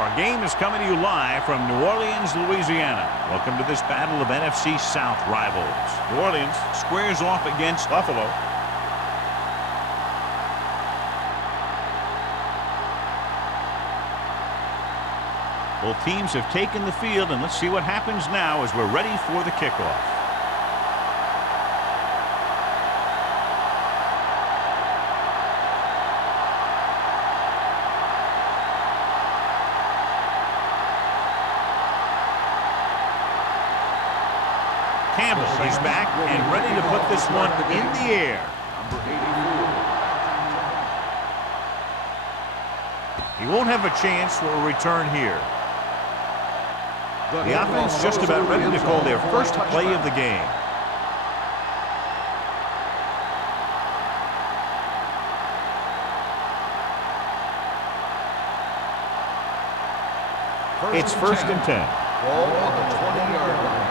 Our game is coming to you live from New Orleans, Louisiana. Welcome to this battle of NFC South rivals. New Orleans squares off against Buffalo. Both teams have taken the field, and let's see what happens now as we're ready for the kickoff. Campbell is back and ready to put this one in the air. He won't have a chance for a return here. The offense just about ready to call their first play of the game. It's 1st and 10. Ball on the 20-yard line.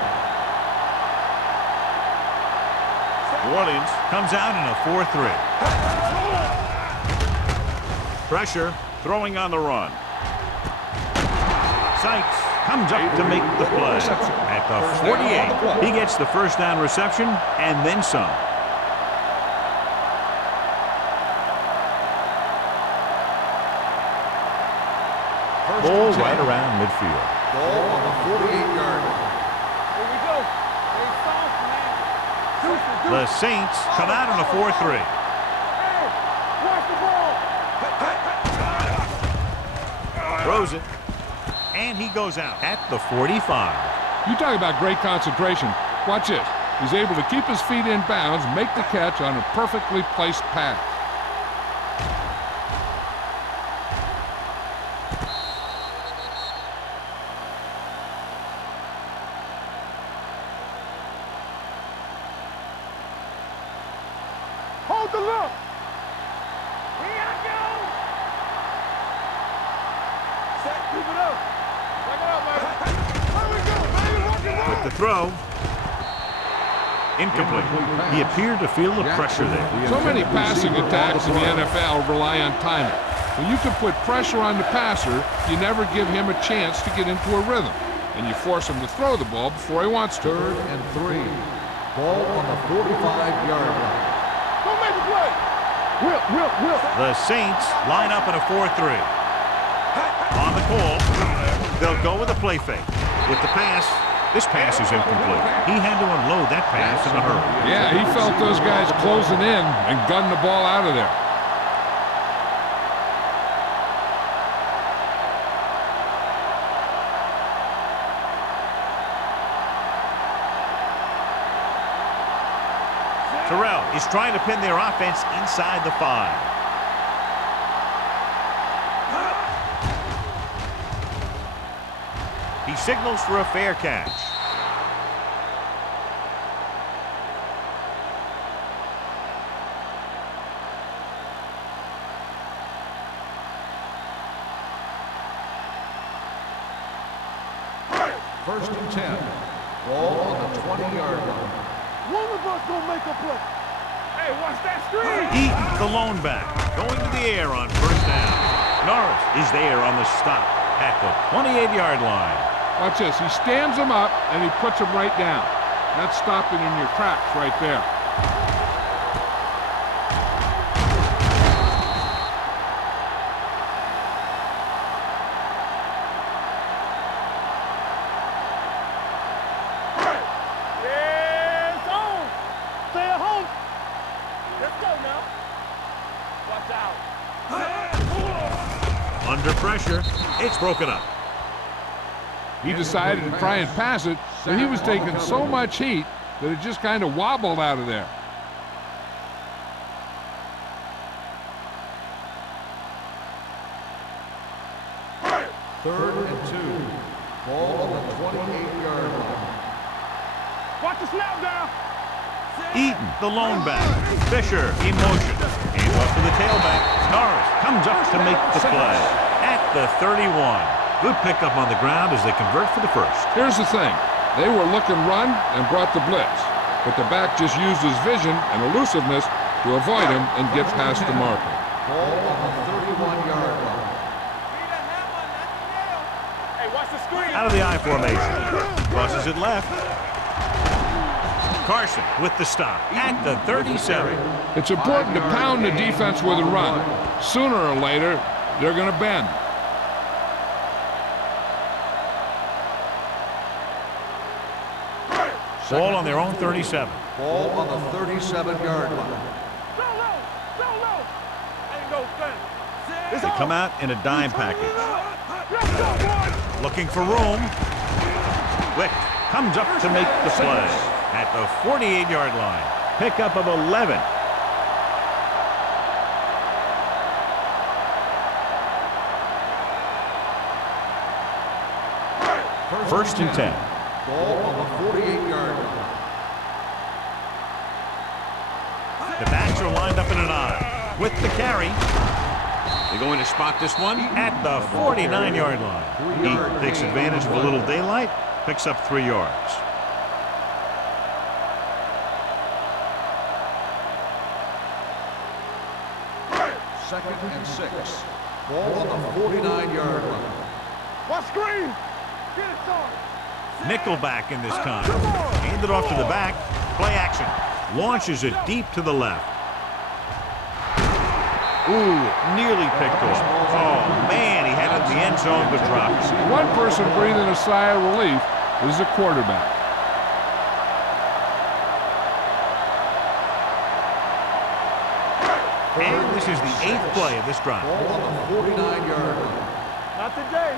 New Orleans comes out in a 4-3. Pressure, throwing on the run. Sykes comes up to make the play. At the 48, he gets the first down reception and then some. Ball right around midfield. Ball on the 48-yard line. The Saints come out on a 4-3. Throws it, and he goes out at the 45. You talk about great concentration. Watch this. He's able to keep his feet in bounds, make the catch on a perfectly placed pass. Hold the look. Here I go. Set, keep it up. Check it out, man. There we go, baby. With the throw. Incomplete. He appeared to feel the pressure there. So many passing attacks in the NFL rely on timing. When you can put pressure on the passer, you never give him a chance to get into a rhythm. And you force him to throw the ball before he wants to. 3rd and 3. Ball on the 45-yard line. Don't make the play. Will. The Saints line up in a 4-3. On the call, they'll go with a play fake. With the pass, this pass is incomplete. He had to unload that pass in a hurry. Yeah, he felt those guys closing in and gunned the ball out of there. Terrell is trying to pin their offense inside the 5. He signals for a fair catch. First and 10. Ball on the 20-yard line. One of us gonna make a play. Hey, watch that screen. Eaton, the lone back, going to the air on 1st down. Norris is there on the stop at the 28-yard line. Watch this. He stands him up and he puts him right down. That's stopping in your tracks right there. It's on. Stay at home. Let's go now. Watch out. Under pressure, it's broken up. He decided to try and pass it, but he was taking so much heat that it just kind of wobbled out of there. Third and 2. Ball on the 28-yard line. Watch the snap down. Eaton, the lone back. Fisher in motion. Hands off to the tailback. Norris comes up to make the play at the 31. Good pickup on the ground as they convert for the first. Here's the thing. They were looking run and brought the blitz, but the back just used his vision and elusiveness to avoid him and get past the marker. Ball on the 31-yard line. Watch the screen. Out of the I formation. Crosses it left. Carson with the stop at the 37. It's important to pound the defense with a run. Sooner or later, they're going to bend. Ball on their own 37. Ball on the 37-yard line. Go low. Go low. Ain't no thing. They come out in a dime package. Let's go, boys. Looking for room. Wick comes up to make the play at the 48-yard line. Pickup of 11. First and 10. Ball on the 48-yard line. The backs are lined up in an I with the carry. They're going to spot this one at the 49-yard line. He takes advantage of a little daylight, picks up 3 yards. Second and 6. Ball on the 49-yard line. Watch screen. Get it, son. Nickelback in this time. Hand it off to the back. Play action. Launches it deep to the left. Ooh, nearly picked off. Oh, man, he had it in the end zone but dropped. One person breathing a sigh of relief is the quarterback. And this is the 8th play of this drive. Ball on the 49-yard line. Not today.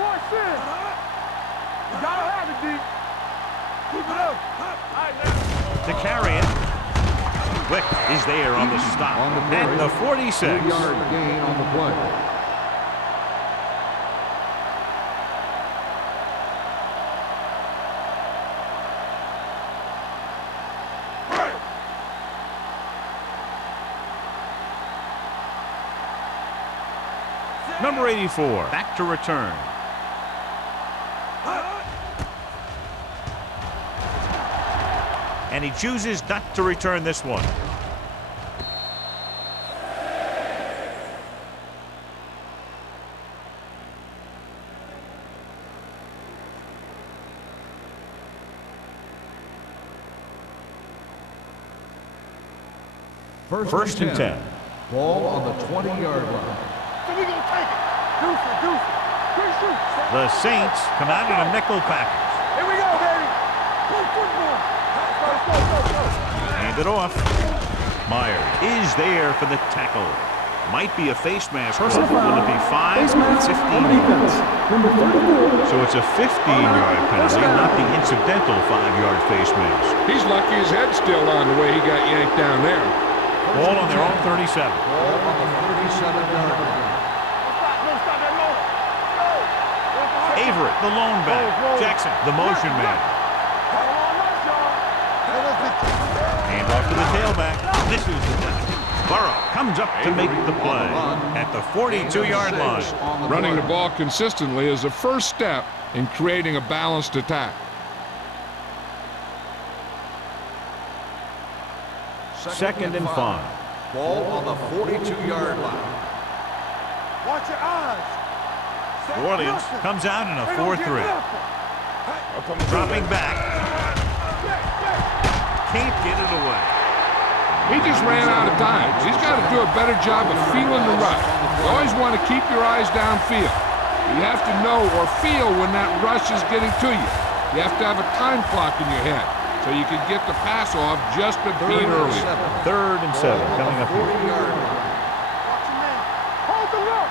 Watch it. You gotta have it, D. Keep it up. All right, now. To carry it. Wick is there on the stop at the 46. 3-yard gain on the play. Number 84, back to return. And he chooses not to return this one. First and 10. Ball on the 20-yard line. So we gonna take it. Deuce it, deuce it. Good shoot. The Saints come out in a nickel package. Here we go, baby. Play football. Go. Hand it off. Myers is there for the tackle. Might be a face mask. Will it be 5 or 15? So it's a 15-yard penalty, not the incidental 5-yard face mask. He's lucky his head's still on the way he got yanked down there. Ball on their own 37. Ball on the 37-yard line. No, stop that low. Averett, the lone back. Jackson, the motion man. Hand off to the tailback. This is the time. Burrow comes up to make the play at the 42-yard line. Running the ball consistently is the first step in creating a balanced attack. Second and 5. Ball on the 42-yard line. Watch your eyes. New Orleans comes out in a 4-3. Dropping back. Can't get it away. He just ran out of time. He's got to do a better job of feeling the rush. You always want to keep your eyes downfield. You have to know or feel when that rush is getting to you. You have to have a time clock in your head so you can get the pass off just a beat earlier. 3rd and 7 coming up here. 40-yard line. Hold the look.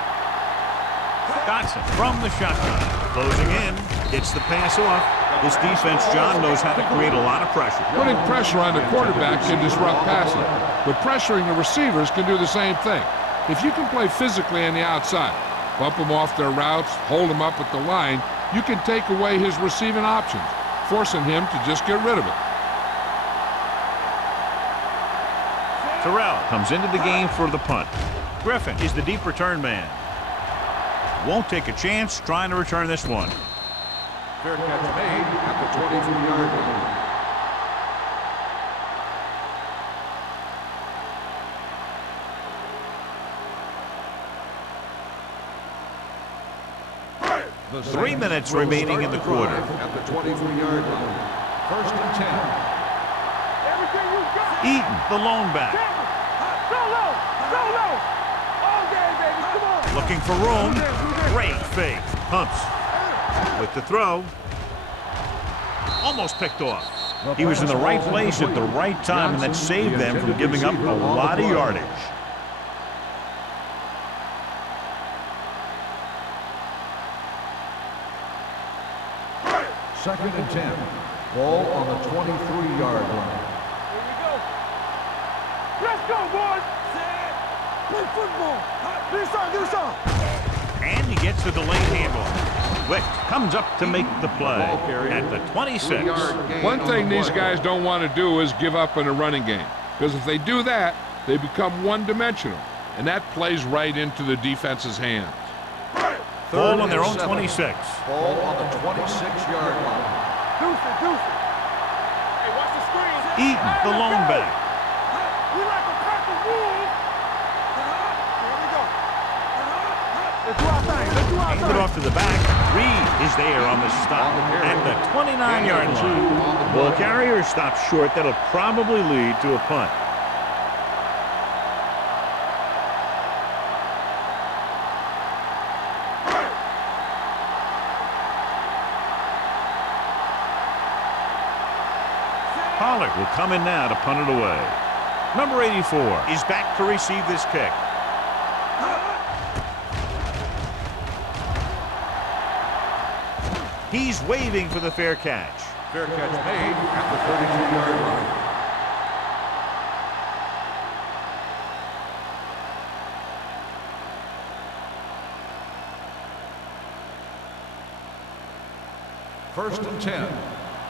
Dotson from the shotgun. Closing in. Gets the pass off. This defense, John, knows how to create a lot of pressure. Putting pressure on the quarterback can disrupt passing, but pressuring the receivers can do the same thing. If you can play physically on the outside, bump them off their routes, hold them up at the line, you can take away his receiving options, forcing him to just get rid of it. Terrell comes into the game for the punt. Griffin is the deep return man. Won't take a chance trying to return this one. Fair catch made at the 22-yard line. The 3 minutes Saints will remaining in start the quarter. drive at the 23-yard line. First and 10. Everything you got. Eaton, the lone back. Go low. Go low. All day, baby. Come on. Looking for room. Great fake. Pumps. With the throw. Almost picked off. He was in the right place at the right time, and that saved them from giving up a lot of yardage. Second and 10. Ball on the 23-yard line. Here we go. Let's go, boys. Play football. Do something. And he gets the delayed handoff. Wick comes up to make the play at the 26. One thing these guys don't want to do is give up in a running game. Because if they do that, they become one-dimensional. And that plays right into the defense's hands. Ball on their own 26. Ball on the 26-yard line. Deuce it. Hey, watch the screen. Eaton, the lone back. We like a pack of wolves. Here we go. Let's do our thing. Hand it off to the back. Reed is there on the stop at the 29-yard line. Ball carrier stops short. That'll probably lead to a punt. Pollard will come in now to punt it away. Number 84 is back to receive this kick. He's waving for the fair catch. Fair catch made at the 32-yard line. First and 10.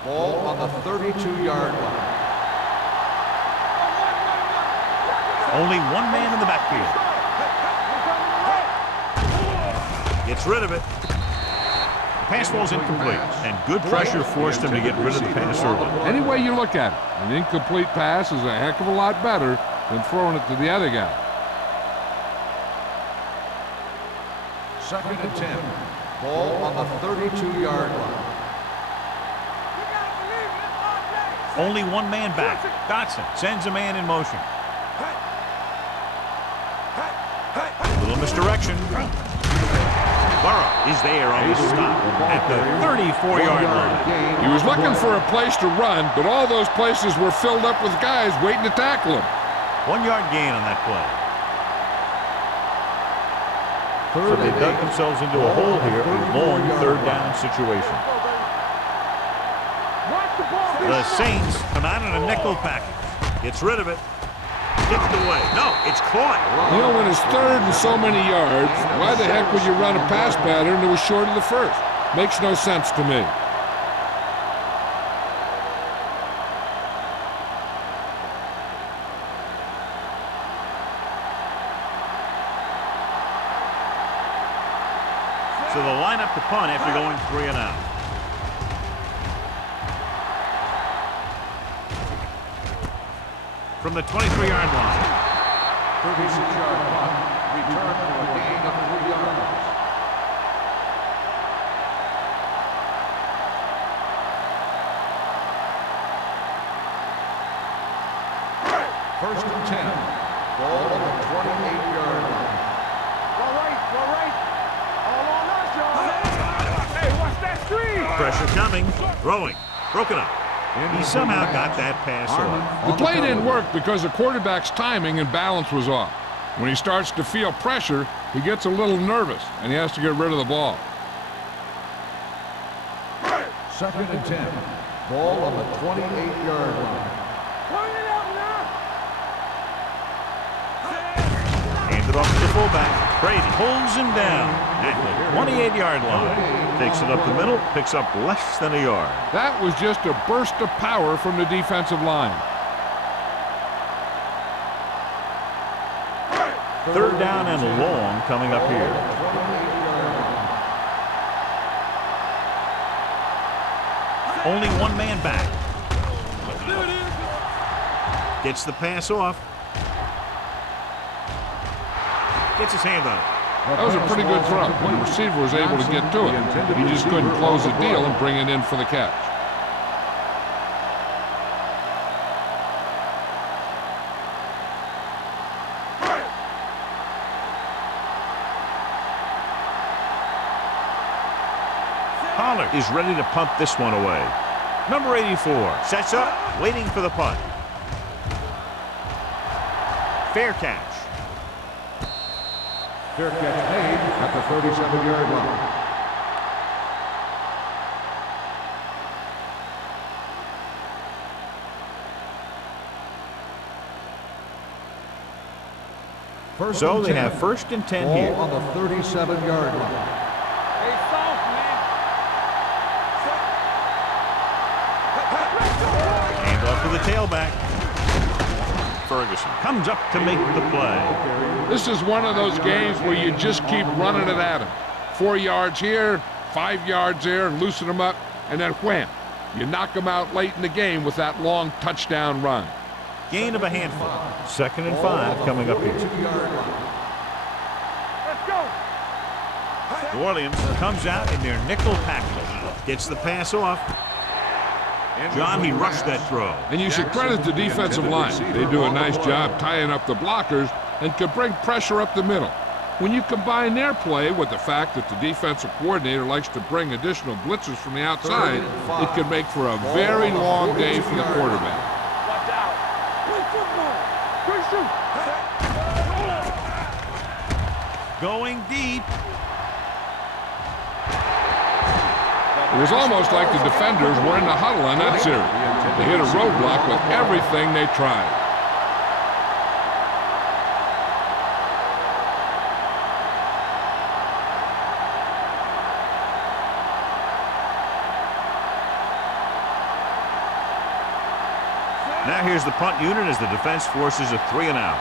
Ball on the 32-yard line. Only one man in the backfield. Gets rid of it. The pass falls incomplete, and good pressure forced him to get rid of the pass early. Any way you look at it, an incomplete pass is a heck of a lot better than throwing it to the other guy. Second and 10. Ball on the 32-yard line. Only one man back. Dotson sends a man in motion. Little misdirection. Burrow is there on the stop at the 34-yard line. He was looking for a place to run, but all those places were filled up with guys waiting to tackle him. 1 yard gain on that play. So they dug themselves into a hole here, a long third down situation. The Saints come out in a nickel package. Gets rid of it. Tipped away. No, it's caught. You know, when it's third and so many yards, why the heck would you run a pass pattern that was short of the first? Makes no sense to me. So they'll line up to punt after going 3 and out. From the 23-yard line. 36-yard punt. Return for a gain of 3 yards. First and 10. Ball on the 28-yard line. Go right. All on us, y'all. Hey, watch that screen. Pressure coming. Throwing. Broken up. He somehow got that pass off. The play didn't work because the quarterback's timing and balance was off. When he starts to feel pressure, he gets a little nervous, and he has to get rid of the ball. Second and 10. Ball on the 28-yard line. Point it up now. Handed off to the fullback. Brady pulls him down at the 28-yard line. Takes it up the middle, picks up less than a yard. That was just a burst of power from the defensive line. Third down and long coming up here. Only one man back. Gets the pass off. Gets his hand on it. That was a pretty good throw. The receiver was able to get to it. He just couldn't close the deal and bring it in for the catch. Pollard is ready to punt this one away. Number 84 sets up, waiting for the punt. Fair catch. Fair catch made at the 37-yard line. So they have 1st and 10 here. On the 37-yard line. Hey, soft, man. Hand off to the tailback. Ferguson comes up to make the play. This is one of those games where you just keep running it at him. 4 yards here, 5 yards there, and loosen them up, and then wham. You knock them out late in the game with that long touchdown run. Gain of a handful. 2nd and 5 coming up here. Let's go. New Orleans comes out in their nickel package. Gets the pass off. John, he rushed that throw. And you should credit the defensive line. They do a nice job tying up the blockers and can bring pressure up the middle. When you combine their play with the fact that the defensive coordinator likes to bring additional blitzers from the outside, it can make for a very long day for the quarterback. Watch out. Play football. Quick shoot. Going deep. It was almost like the defenders were in the huddle on that series. They hit a roadblock with everything they tried. Now here's the punt unit as the defense forces a 3 and out.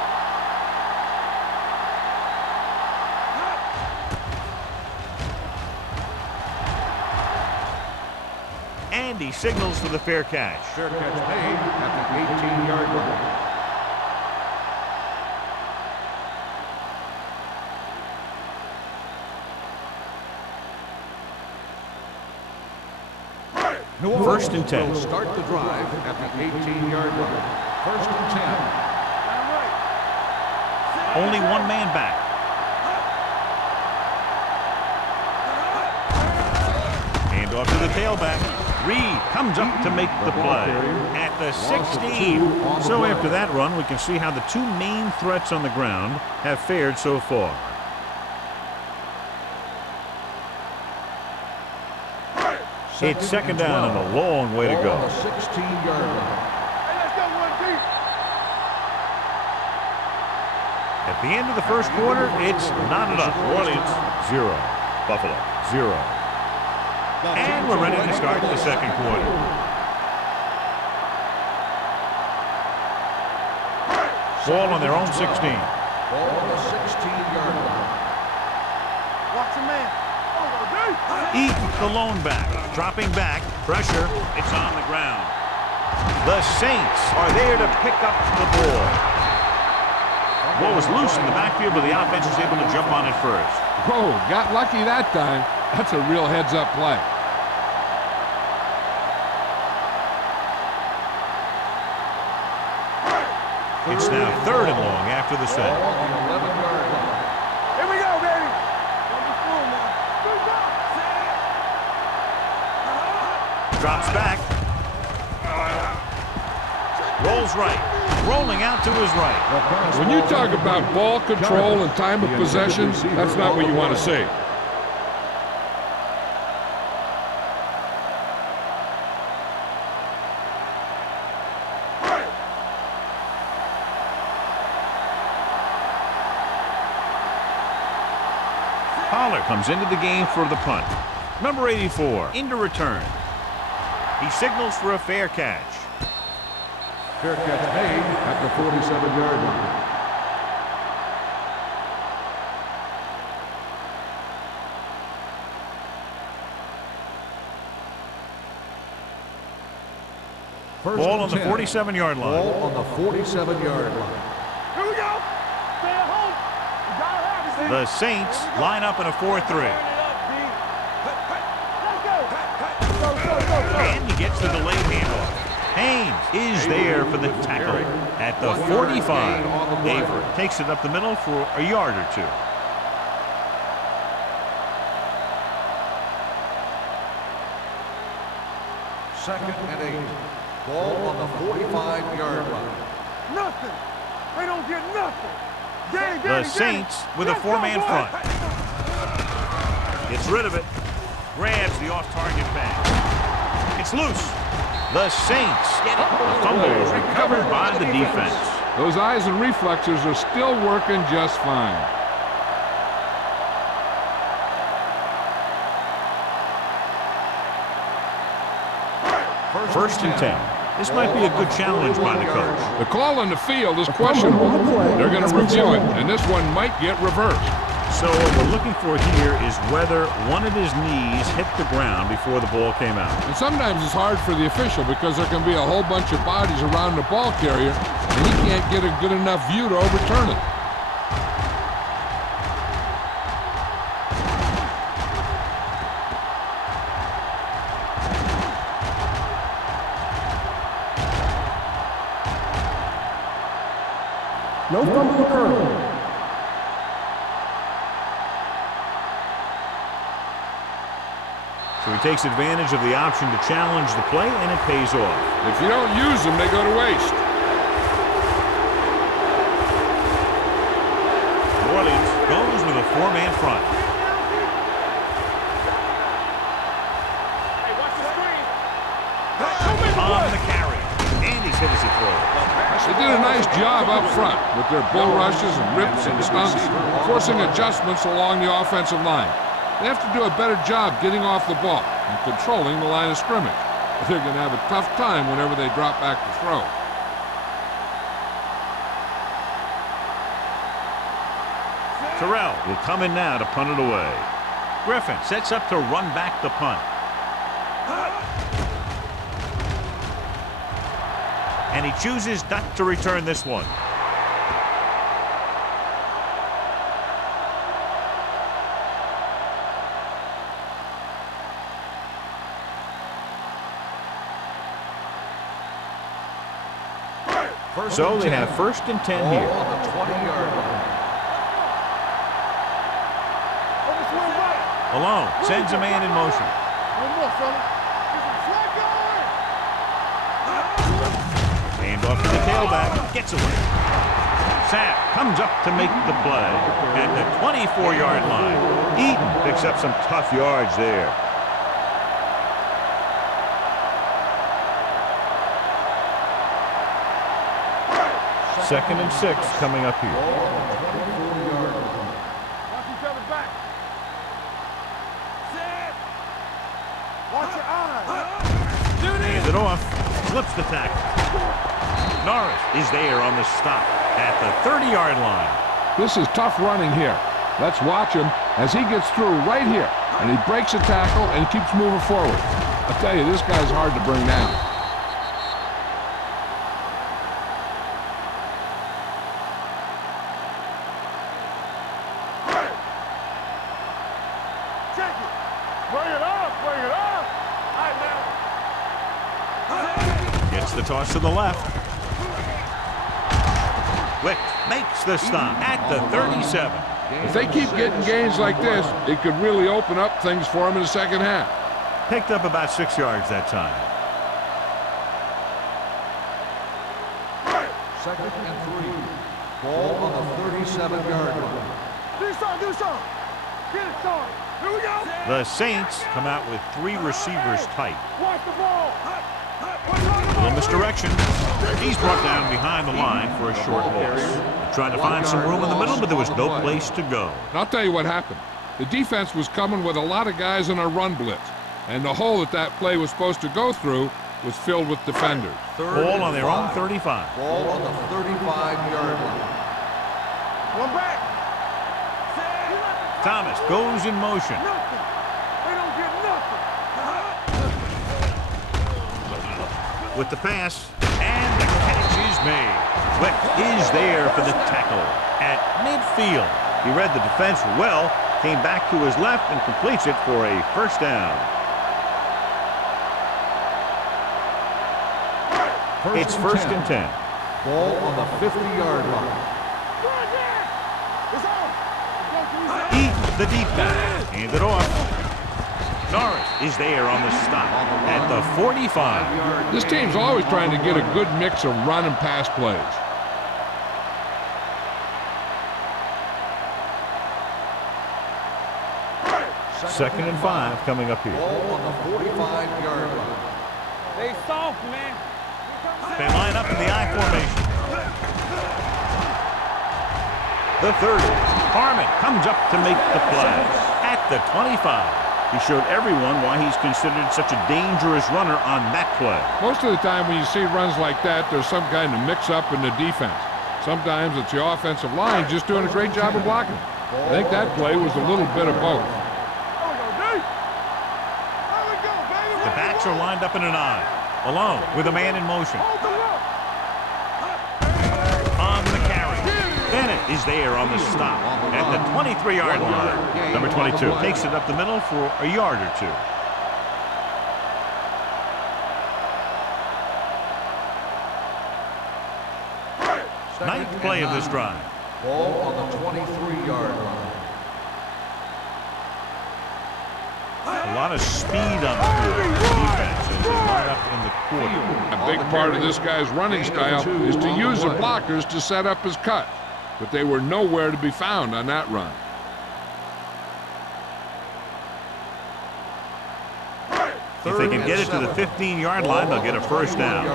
And he signals for the fair catch. Fair catch made at the 18-yard line. First and 10. Start the drive at the 18-yard line. 1st and 10. Only one man back. Hand off to the tailback. Reed comes up to make the play at the 16. So after that run, we can see how the 2 main threats on the ground have fared so far. It's 2nd down and a long way to go. 16-yard line. Hey, let's go one deep. At the end of the first quarter, it's not enough. New Orleans 0, Buffalo 0. And we're ready to start the second quarter. Ball on their own 16. Ball on the 16-yard line. Watch your man. Eaton, the lone back, dropping back, pressure, it's on the ground. The Saints are there to pick up the ball. Ball was loose in the backfield, but the offense was able to jump on it first. Whoa, got lucky that time. That's a real heads-up play. It's now 3rd and long after the set. Ball on the 11-yard line. Here we go, baby. Don't be fooled now. Good job. Drops back. Rolls right. Rolling out to his right. When you talk about ball control and time of possession, that's not what you want to see. Pollard comes into the game for the punt. Number 84 into return. He signals for a fair catch. Fair catch made at the 47-yard line. Ball on the 47-yard line. Ball on the 47-yard line. Here we go. Stay at home. You gotta have it. The Saints line up in a 4-3. And he gets the delayed handoff. Haynes is there for the tackle at the 45. Avery takes it up the middle for a yard or two. Second and 8. Ball on the 45-yard line. Nothing. They don't get nothing. The Saints with a 4-man front. Gets rid of it. Grabs the off-target pass. It's loose. The Saints get it. The fumble is recovered by the defense. Those eyes and reflexes are still working just fine. First and 10. This might be a good challenge by the coach. The call on the field is questionable. They're going to review it, and this one might get reversed. So what we're looking for here is whether one of his knees hit the ground before the ball came out. And sometimes it's hard for the official because there can be a whole bunch of bodies around the ball carrier, and he can't get a good enough view to overturn it. No fumble occurred. So he takes advantage of the option to challenge the play, and it pays off. If you don't use them, they go to waste. New Orleans goes with a 4-man front. Hey, watch the screen. On the carry. And he's hit as he throws. They did a nice job up front with their bull rushes and rips and stunts, forcing adjustments along the offensive line. They have to do a better job getting off the ball and controlling the line of scrimmage. They're going to have a tough time whenever they drop back to throw. Terrell will come in now to punt it away. Griffin sets up to run back the punt. And he chooses not to return this one. So they have first and 10 here. Ball on the 20-yard line. Alone sends a man in motion. One more, fella. Get some slack going. Hand off to the tailback. Gets away. Sapp comes up to make the play at the 24-yard line. Eaton picks up some tough yards there. Second and 6 coming up here. Watch each other back. Watch your eyes. Hands it off. Flips the tackle. Norris is there on the stop at the 30-yard line. This is tough running here. Let's watch him as he gets through right here, and he breaks a tackle and keeps moving forward. I'll tell you, this guy's hard to bring down. Check it. Bring it up. Bring it up. All right, now. Gets the toss to the left. Wick makes the stop at the 37. If they keep getting gains like this, it could really open up things for them in the second half. Picked up about 6 yards that time. Second and 3. Ball on the 37-yard line. Do something. Do something. Get it, son. Here we go. The Saints come out with 3 receivers tight. Watch the ball. A little misdirection. He's brought down behind the line for a short loss. Tried to find some room in the middle, but there was no place to go. And I'll tell you what happened. The defense was coming with a lot of guys in a run blitz, and the hole that play was supposed to go through was filled with defenders. Ball on their own 35. Ball on the 35-yard line. One back. Thomas goes in motion. Nothing. They don't get nothing. With the pass, and the catch is made. Wick is there for the tackle at midfield. He read the defense well, came back to his left, and completes it for a first down. It's first and 10. Ball on the 50-yard line. Eat the deep pass. Hand it off. Norris is there on the stop at the 45. This team's always trying to get a good mix of run and pass plays. Second and 5 coming up here. Ball on the 45-yard line. They soft, man. They line up in the I formation. The 30. Harmon comes up to make the play at the 25. He showed everyone why he's considered such a dangerous runner on that play. Most of the time when you see runs like that, there's some kind of mix-up in the defense. Sometimes it's the offensive line just doing a great job of blocking. I think that play was a little bit of both. The backs are lined up in an I, alone with a man in motion. On the carry. Bennett is there on the stop at the 23-yard line. Number 22 takes it up the middle for a yard or two. Ninth play of this drive. Ball on the 23-yard line. A lot of speed on the field. Defense as they line up in the quarter. A big part of this guy's running style is to use the blockers to set up his cut. But they were nowhere to be found on that run. If they can get it to the 15-yard line, they'll get a first down.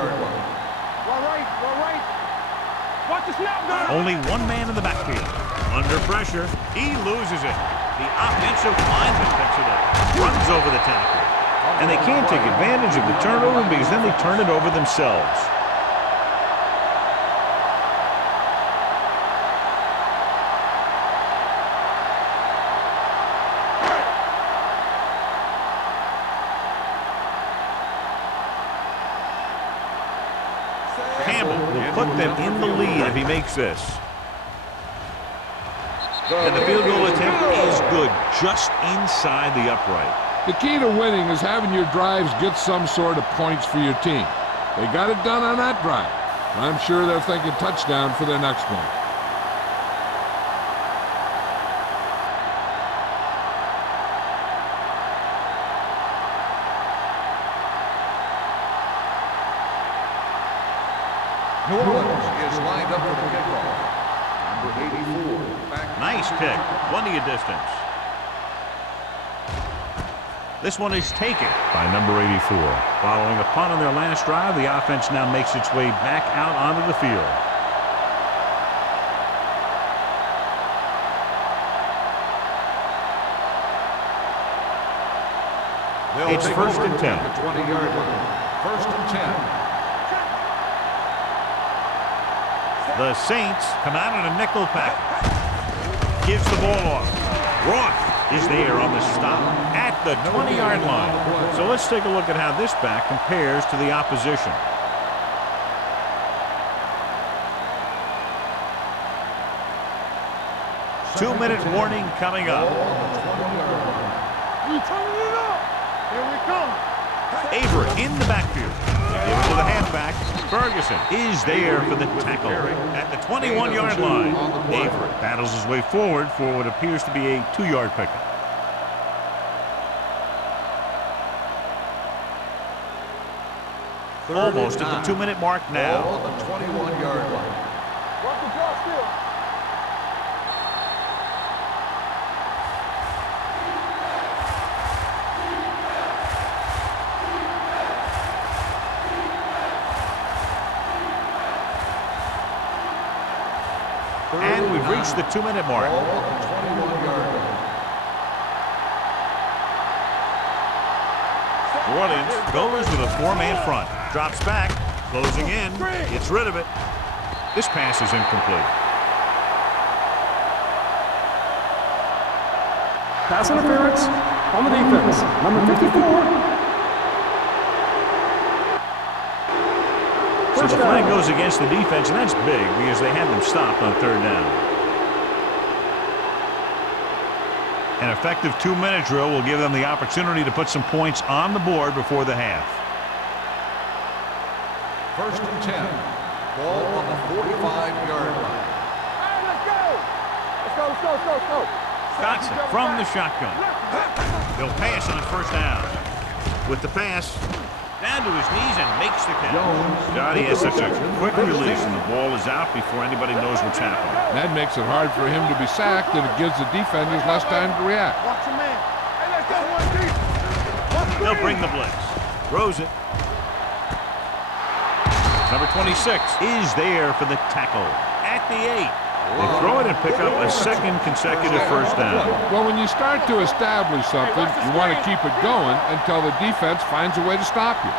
Watch the snap, man. Only one man in the backfield. Under pressure, he loses it. The offensive lineman picks it up, runs over the tackle. And they can't take advantage of the turnover because then they turn it over themselves. Campbell will put them in the lead if he makes this. And the field goal attempt is good, just inside the upright. The key to winning is having your drives get some sort of points for your team. They got it done on that drive. I'm sure they're thinking touchdown for their next one. New Orleans is lined up for the kickoff. Number 84. Nice pick, plenty of distance. This one is taken by number 84. Following a punt on their last drive, the offense now makes its way back out onto the field. It's first and 10. The 20-yard line. First and 10. The Saints come out in a nickel package. Gives the ball off. Roth is there on the stop at the 20-yard line. So let's take a look at how this back compares to the opposition. Two-minute warning coming up. We turning it up. Here we come. Avery in the backfield. They give it to the halfback. Ferguson is there for the tackle at the 21-yard line. Avery battles his way forward for what appears to be a 2-yard pickup. Almost at the 2-minute mark now. Ball on the 21-yard line. Watch the draw still. And we've reached the 2-minute mark. Ball on the 21-yard line. New Orleans goes with a 4-man front. Drops back, closing in, gets rid of it. This pass is incomplete. Pass interference on the defense. Number 54. So the flag goes against the defense, and that's big because they had them stopped on 3rd down. An effective 2-minute drill will give them the opportunity to put some points on the board before the half. First and 10. Ball on the 45-yard line. Hey, let's go! Let's go. Johnson from the shotgun. They'll pass on first down. With the pass, down to his knees and makes the catch. Johnny has such a quick release and the ball is out before anybody knows what's happening. That makes it hard for him to be sacked, and it gives the defenders less time to react. Watch your man. Hey, let's go, one deep. They'll bring the blitz. Throws it. Number 26 is there for the tackle at the 8. They throw it and pick up a second consecutive first down. Well, when you start to establish something, you want to keep it going until the defense finds a way to stop you.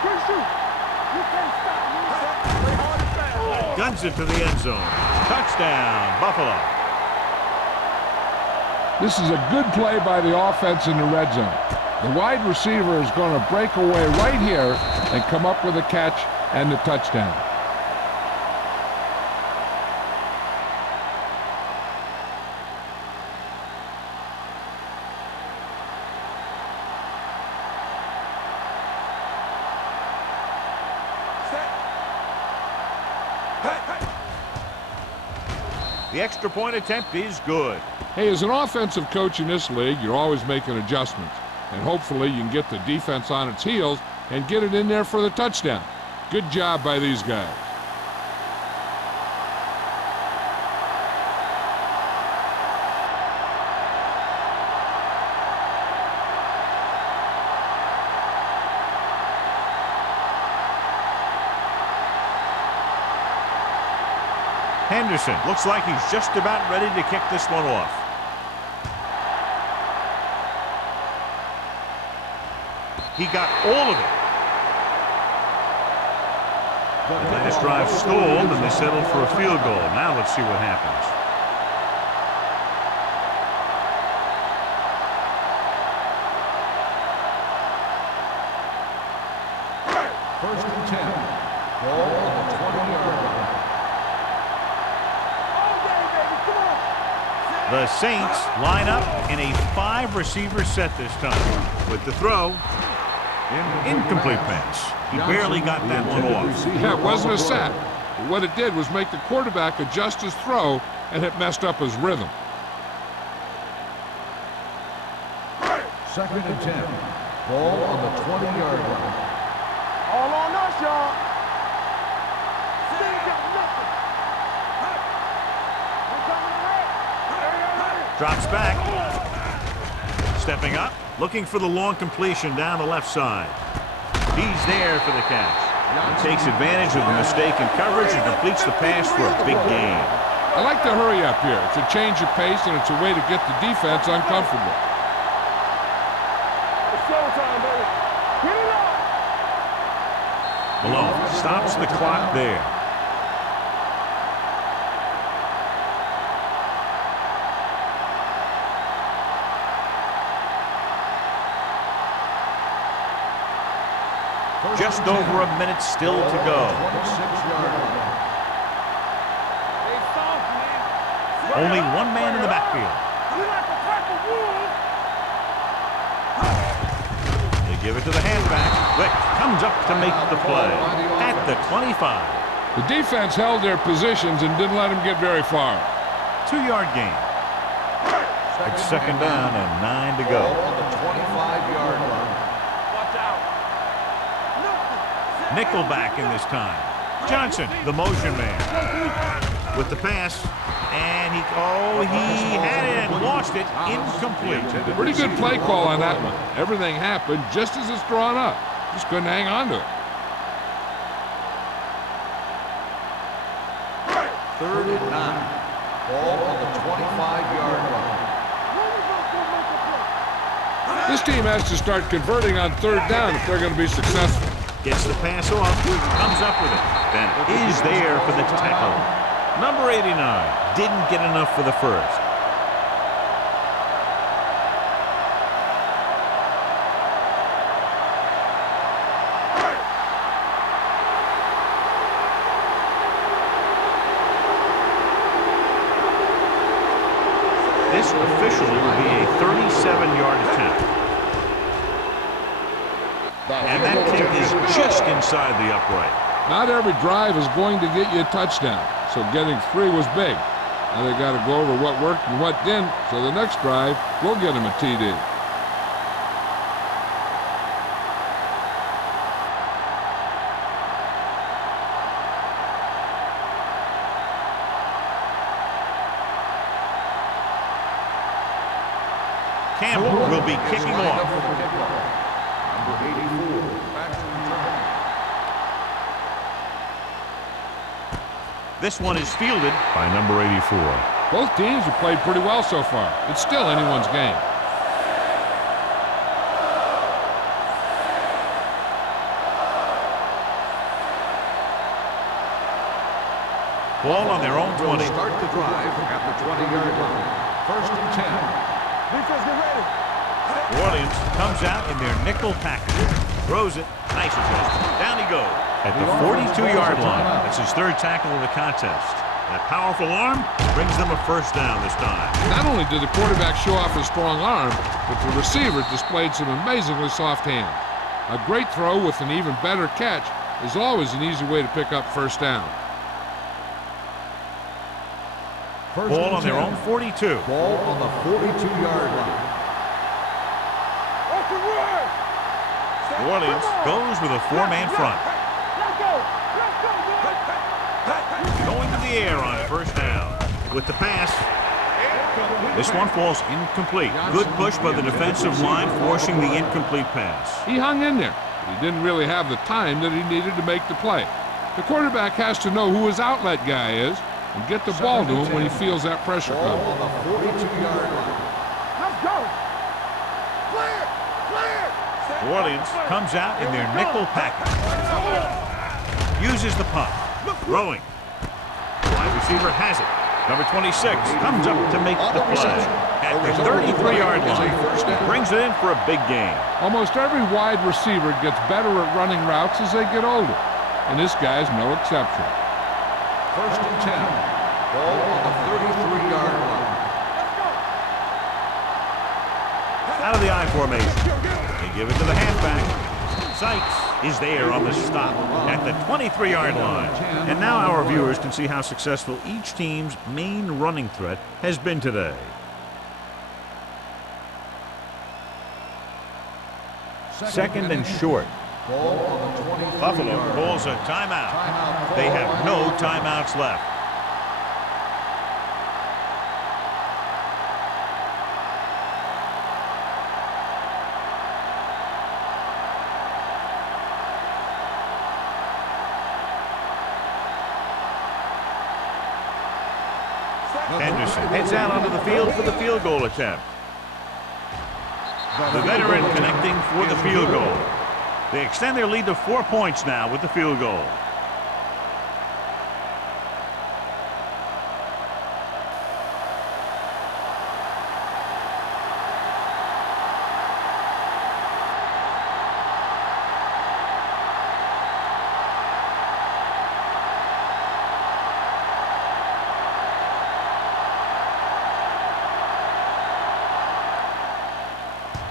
Good shoot. You can't stop me. Play hard and fast. Guns it to the end zone. Touchdown, Buffalo. This is a good play by the offense in the red zone. The wide receiver is going to break away right here and come up with a catch and the touchdown. The extra point attempt is good. Hey, as an offensive coach in this league, you're always making adjustments. And hopefully you can get the defense on its heels and get it in there for the touchdown. Good job by these guys. Henderson looks like he's just about ready to kick this one off. He got all of it. The last drive stalled and they settled for a field goal. Now let's see what happens. First and 10. Ball on the 20-yard line. The Saints line up in a 5-receiver set this time. With the throw, incomplete pass. He barely got that one off. Yeah, it wasn't a set. But what it did was make the quarterback adjust his throw, and it messed up his rhythm. Second and 10. Ball on the 20-yard line. All on us, y'all. Still got nothing. Drops back. Stepping up, looking for the long completion down the left side. He's there for the catch. He takes advantage of the mistake in coverage and completes the pass for a big gain. I like the hurry up here. It's a change of pace, and it's a way to get the defense uncomfortable. It's showtime, baby. Get it up. Malone stops the clock there. Just over a minute still to go. 26-yard line. They soft, man. Only one man in the backfield. You like a pack of wolves. They give it to the halfback. Wick comes up to make the play at the 25. The defense held their positions and didn't let them get very far. 2-yard gain. It's second down and 9 to go. Ball on the 25-yard line. Watch out. Nickelback in this time. Johnson, the motion man. With the pass. And he had it and lost it. Incomplete. Pretty good play call on that one. Everything happened just as it's drawn up. Just couldn't hang on to it. Third and 9. Ball on the 25-yard line. This team has to start converting on third down if they're going to be successful. Gets the pass off. Comes up with it. Bennett is there for the tackle. Number 89 didn't get enough for the first. This officially will be a And that kick is just inside the upright. Not every drive is going to get you a touchdown, so getting 3 was big. Now they got to go over what worked and what didn't, so the next drive will get them a TD. Campbell will be kicking off. Number 84, back to return. This one is fielded by number 84. Both teams have played pretty well so far. It's still anyone's game. Ball on their own 20. Start the drive at the 20-yard line. First and 10. Defense, get ready. New Orleans comes out in their nickel package. Throws it. Nice adjustment. Down he goes. At the 42-yard line. That's his 3rd tackle of the contest. That powerful arm brings them a first down this time. Not only did the quarterback show off his strong arm, but the receiver displayed some amazingly soft hands. A great throw with an even better catch is always an easy way to pick up first down. Ball on their own 42. Ball on the 42-yard line. Off the run. New Orleans goes with a 4-man front. Let's go. Let's go, boys. Going to the air on first down. With the pass. This one falls incomplete. Good push by the defensive line, forcing the incomplete pass. He hung in there. He didn't really have the time that he needed to make the play. The quarterback has to know who his outlet guy is and get the ball to him when he feels that pressure Ball coming. on the 42-yard line. Let's go. Clear. Clear. New Orleans comes out in their nickel package. Uses the punt. Throwing. Wide receiver has it. Number 26 comes up to make the play. At the 33-yard line, brings it in for a big gain. Almost every wide receiver gets better at running routes as they get older, and this guy's no exception. First and 10. Ball on the 33-yard line. Out of the I formation. They give it to the halfback. Sykes is there on the stop at the 23-yard line. And now our viewers can see how successful each team's main running threat has been today. Second and short. Ball on the 23-yard Buffalo line. calls a timeout. They have no timeouts left. Henderson heads out onto the field for the field goal attempt. The veteran connecting for the field goal. They extend their lead to 4 points now with the field goal.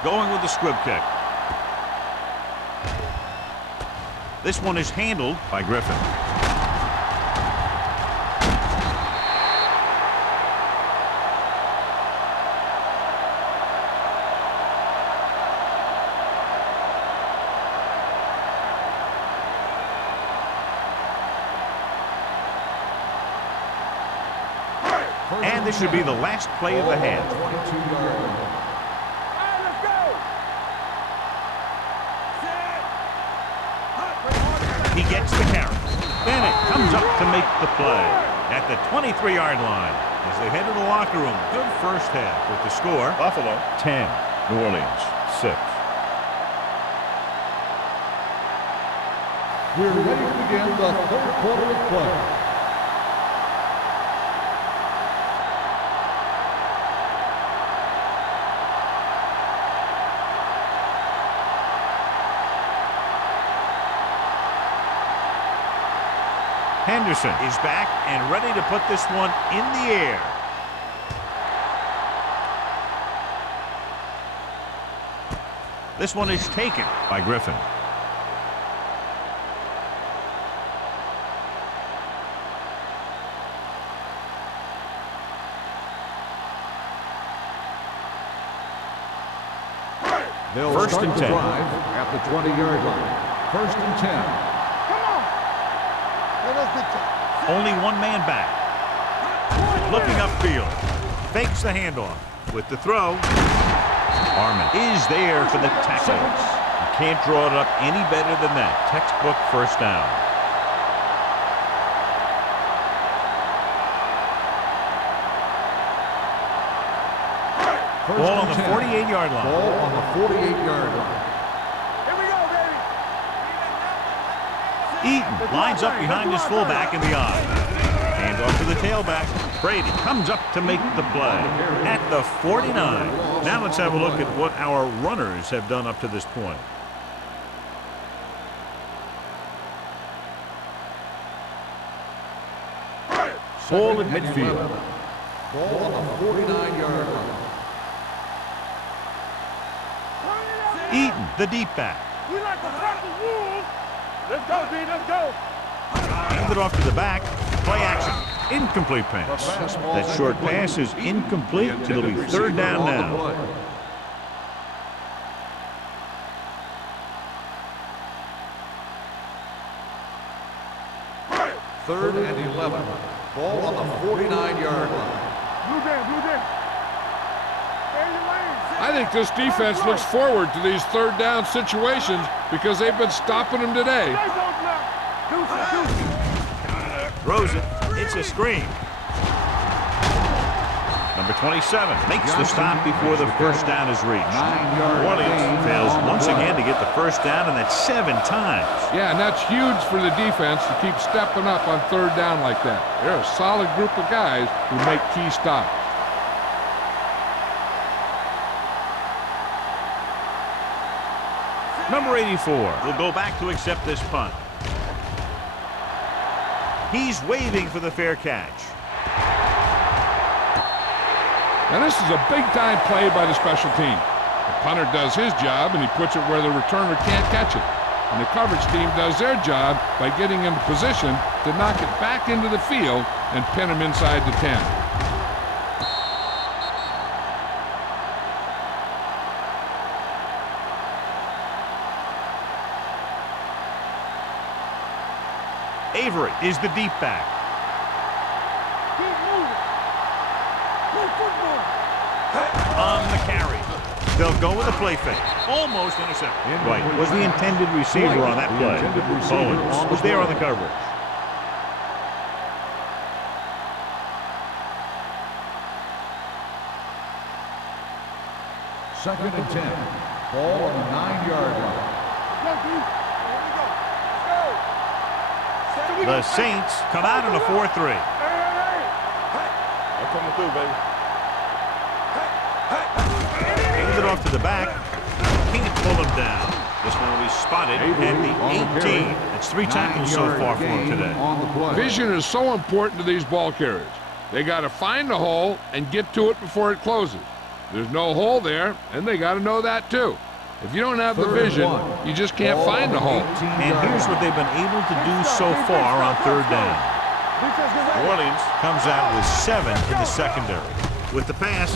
Going with the squib kick. This one is handled by Griffin. And this should be the last play of the half. 22-yard line. He gets the carry. Bennett comes up to make the play at the 23-yard line as they head to the locker room. Good first half with the score. Buffalo 10, New Orleans 6. We're ready to begin the third quarter of play. Henderson is back and ready to put this one in the air. This one is taken by Griffin. They'll First start and the 10. drive at the 20-yard line. First and 10. Come on. Let us dictate. Only one man back. Looking upfield. Fakes the handoff. With the throw. Harmon is there for the tackle. You can't draw it up any better than that. Textbook first down. First Ball on and the 10. 48-yard line. Ball on the 48-yard line. Here we go, baby. Eaton lines up behind his fullback in the eye. Hand off to the tailback. Brady comes up to make the play at the 49. Now let's have a look at what our runners have done up to this point. Ball at midfield. Ball on the 49-yard line. Eaton, the deep back. We like to fight the wolves. Let's go, D. Let's go. Handed off to the back. Play action. Incomplete pass. That short pass is incomplete. It'll be third down now. Third and 11. Ball on the 49-yard line. Blue down, blue down. Stay in your lane. I think this defense looks forward to these third down situations because they've been stopping them today. Stay close now. Deuce, Throws it. It's a screen. Number 27 makes the stop before the first down is reached. 9-yard Orleans gain fails on the once play. again to get the first down, and that's 7 times. Yeah, and that's huge for the defense to keep stepping up on third down like that. They're a solid group of guys who make key stops. Number 84 will go back to accept this punt. He's waving for the fair catch. Now this is a big-time play by the special team. The punter does his job, and he puts it where the returner can't catch it. And the coverage team does their job by getting into position to knock it back into the field and pin him inside the 10. Avery is the deep back. keep moving. Play football. On the carry. They'll go with a play fake. Almost intercepted. Right. Was the intended receiver on that play. Owens was there on the coverage. Second and 10. Ball on the 9-yard line. Go, D. Here we go. Let's go. The Saints come out in a 4-3. Hey. I'm coming through, baby. Handed off to the back. Can't pull him down. This one will be spotted at the 18. That's 3 tackles so far for him today. On the play. Vision is so important to these ball carriers. They got to find the hole and get to it before it closes. There's no hole there, and they got to know that too. If you don't have the Third and vision, 1. you just can't Ball find the on hole. 18-yard And here's what they've been able to do so far on third down. Defense get ready. Orleans comes out with 7 in the secondary. With the pass,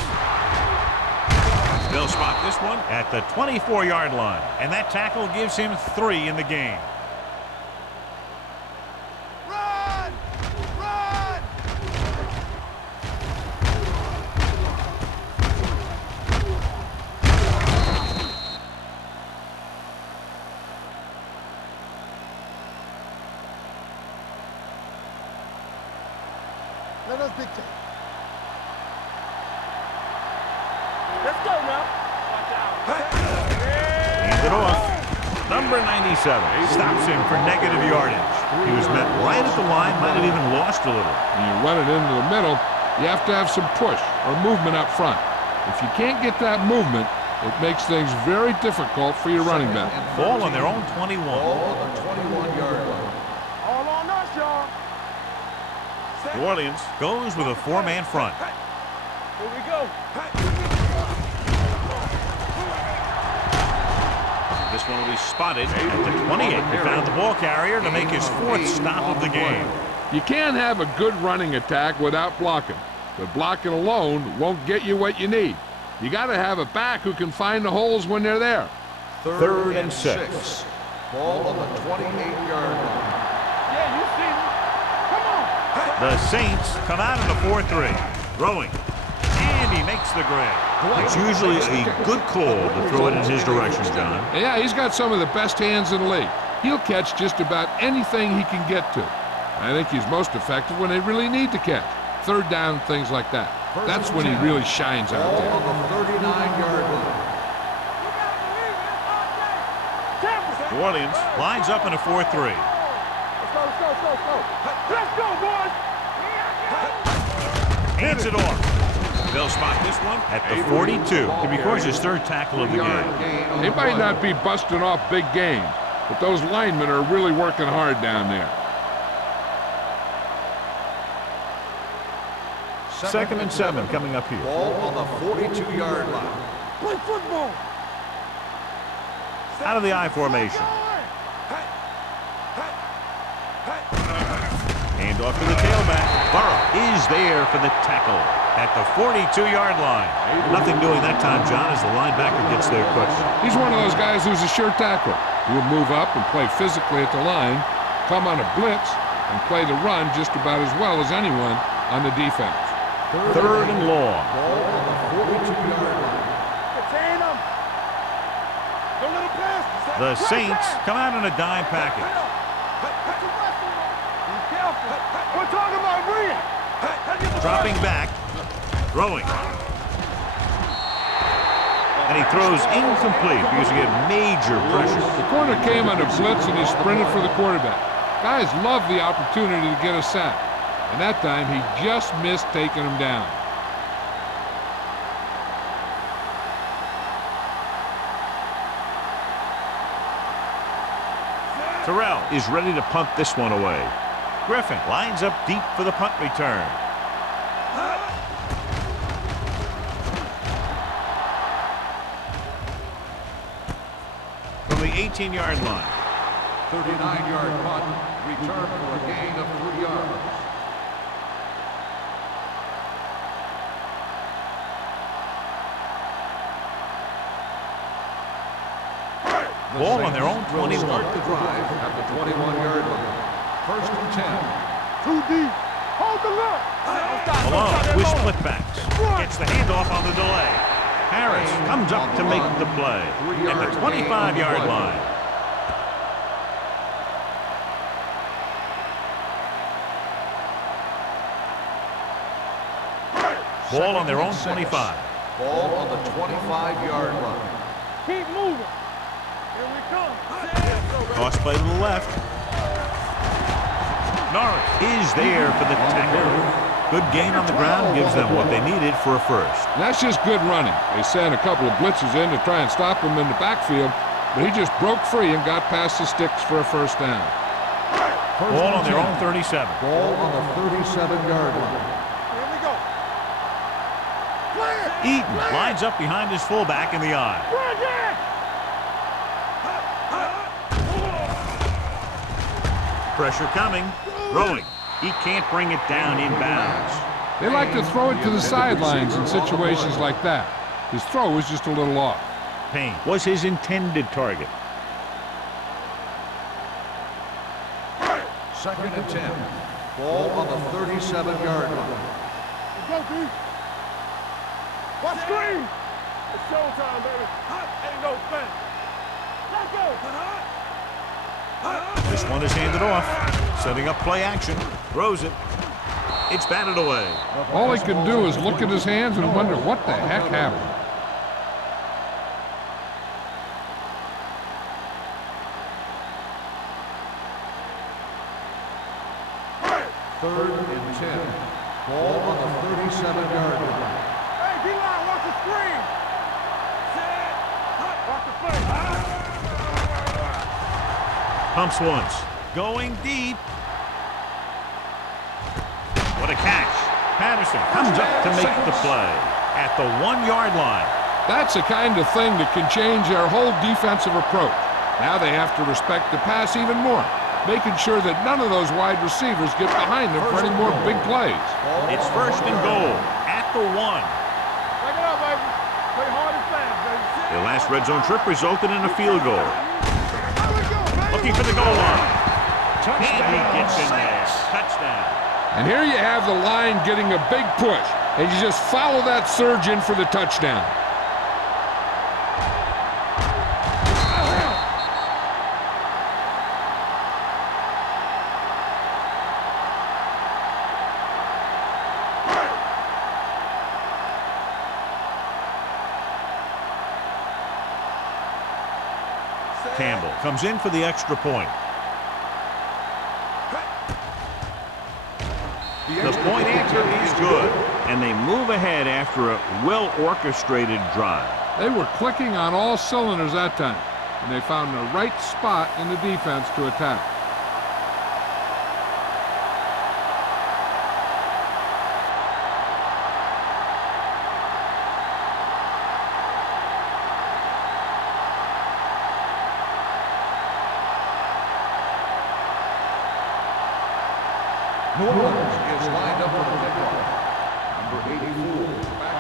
they'll spot this one at the 24-yard line. And that tackle gives him 3 in the game. Run! Run! Let us dictate. Let's go now. Watch out. Hand it off. Number 97 stops him for negative yardage. He was met right at the line, might have even lost a little. When you run it into the middle, you have to have some push or movement up front. If you can't get that movement, it makes things very difficult for your running back. Ball on their own 21. Ball on the 21-yard line. All on us, y'all. New Orleans goes with a 4-man front. Here we go. This one will be spotted at the 28. He found the ball carrier to make his 4th stop of the game. You can't have a good running attack without blocking, but blocking alone won't get you what you need. You got to have a back who can find the holes when they're there. Third and 6. Ball on the 28-yard line. Yeah, you see me. Come on. The Saints come out in the 4-3. Throwing. And he makes the grab. It's usually a good call to throw it in his direction, John. Yeah, he's got some of the best hands in the league. He'll catch just about anything he can get to. I think he's most effective when they really need to catch. Third down, things like that. That's when he really shines out Ball there. on the 39-yard line. New Orleans lines up in a 4-3. Let's go, let's go, let's go, let's go. Let's go, boys. Hands it off. They'll spot this one at the 42. To be course his third tackle of the game. They might not be busting off big games, but those linemen are really working hard down there. Second and 7 coming up here. Ball on the 42-yard line. Play football. Out of the I formation. Hand off to the tailback. Burrow is there for the tackle at the 42-yard line. Nothing doing that time, John, as the linebacker gets there quick. He's one of those guys who's a sure tackler. He'll move up and play physically at the line, come on a blitz, and play the run just about as well as anyone on the defense. Third and long. Ball on the 42-yard line. Contain them. Don't let them pass. The Saints come out in a dime package. Be careful. We're talking about bringing. Dropping back. Throwing. And he throws incomplete because he had major pressure. The corner came on a blitz and he sprinted for the quarterback. Guys love the opportunity to get a sack. And that time he just missed taking him down. Terrell is ready to punt this one away. Griffin lines up deep for the punt return. From the 18-yard line. 39-yard punt. Return for a gain of 3 yards. Ball on their own 21. Start the drive at the 21-yard line. First and 10. Too deep. Hold the look. Malone with split backs. Gets the handoff on the delay. Harris comes up to make the play at the 25-yard line. Ball on their own 25. Ball on the 25-yard line. Keep moving. Here we come. Cross play to the left. Norris is there for the tackle. Good gain on the ground gives them what they needed for a first. And that's just good running. They sent a couple of blitzes in to try and stop him in the backfield, but he just broke free and got past the sticks for a first down. Ball on their own 37. Ball on the 37-yard line. Here we go. Eaton lines up behind his fullback in the I. Pressure coming. Throwing. He can't bring it down inbounds. They like to throw it to the sidelines in situations like that. His throw was just a little off. Payne was his intended target. Second and 10. Ball on the 37-yard line. Go, D. Watch screen. It's showtime, baby. Ain't no fence. Let's go. This one is handed off. Setting up play action. Throws it. It's batted away. All he could do is look at his hands and wonder what the heck happened. Third and 10. Ball on the 37-yard line. Hey, D-line, watch the screen. Watch the play. Pumps once. Going deep. What a catch. Patterson comes up to make the play at the 1-yard line. That's the kind of thing that can change their whole defensive approach. Now they have to respect the pass even more, making sure that none of those wide receivers get behind them for any more big plays. It's first and goal at the 1. Back it up, baby. Their last red zone trip resulted in a field goal. Looking for the goal line. And he gets in there. Touchdown. And here you have the line getting a big push. And you just follow that surge in for the touchdown. Campbell comes in for the extra point. The point answer is good, and they move ahead after a well-orchestrated drive. They were clicking on all cylinders that time, and they found the right spot in the defense to attack. New Orleans is lined up for the kickoff. Number 84, back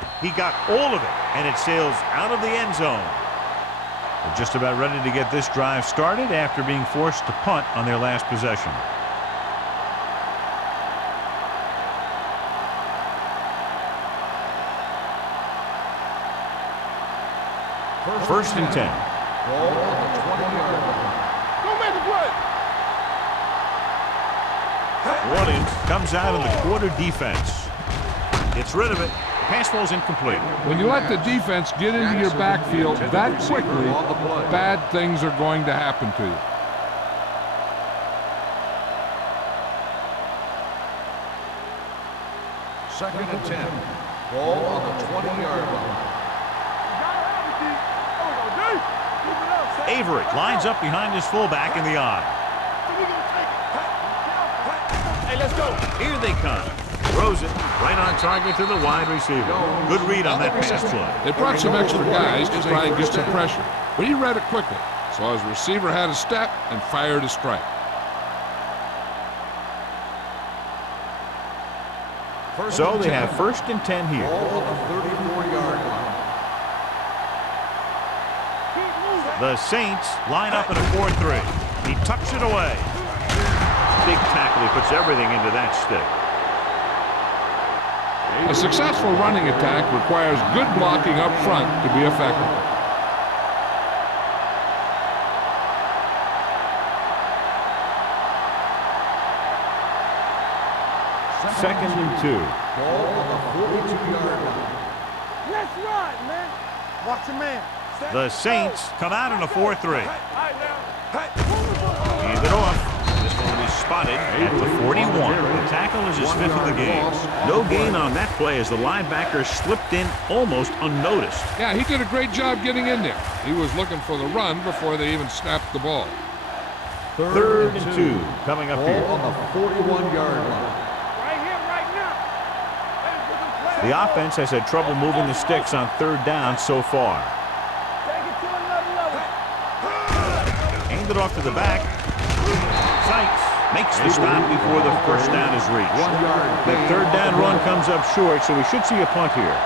to He got all of it, and it sails out of the end zone. They're just about ready to get this drive started after being forced to punt on their last possession. First and 10. Ball on the 20-yard line. Don't make a play. Williams comes out in the quarter defense. Gets rid of it. Pass falls incomplete. When you let the defense get into your backfield that quickly, bad things are going to happen to you. Second and 10. Ball on the 20-yard line. Avery lines up behind his fullback in the eye. Hey, let's go. Here they come. Throws it right on target to the wide receiver. Good read on that pass play. They brought some extra guys to try and get some pressure, but he read it quickly, so his receiver had a step and fired a strike. So they have first and 10 here. Ball on the 34-yard line. The Saints line up in a 4-3. He tucks it away. Big tackle. He puts everything into that stick. A successful running attack requires good blocking up front to be effective. Second and 2. Ball on the 42-yard line. Let's run, man. Watch your man. The Saints come out in a 4-3. Hand it off. This one will be spotted at the 41. The tackle is his 5th of the game. No gain on that play as the linebacker slipped in almost unnoticed. Yeah, he did a great job getting in there. He was looking for the run before they even snapped the ball. Third and 2 coming up Ball here. on the 41-yard line. Right here, right now. The offense has had trouble moving the sticks on third down so far. Take it to another level. Hand it off to the back. Sykes makes the stop before the first down is reached. 1 yard. The third down run comes up short, so we should see a punt here.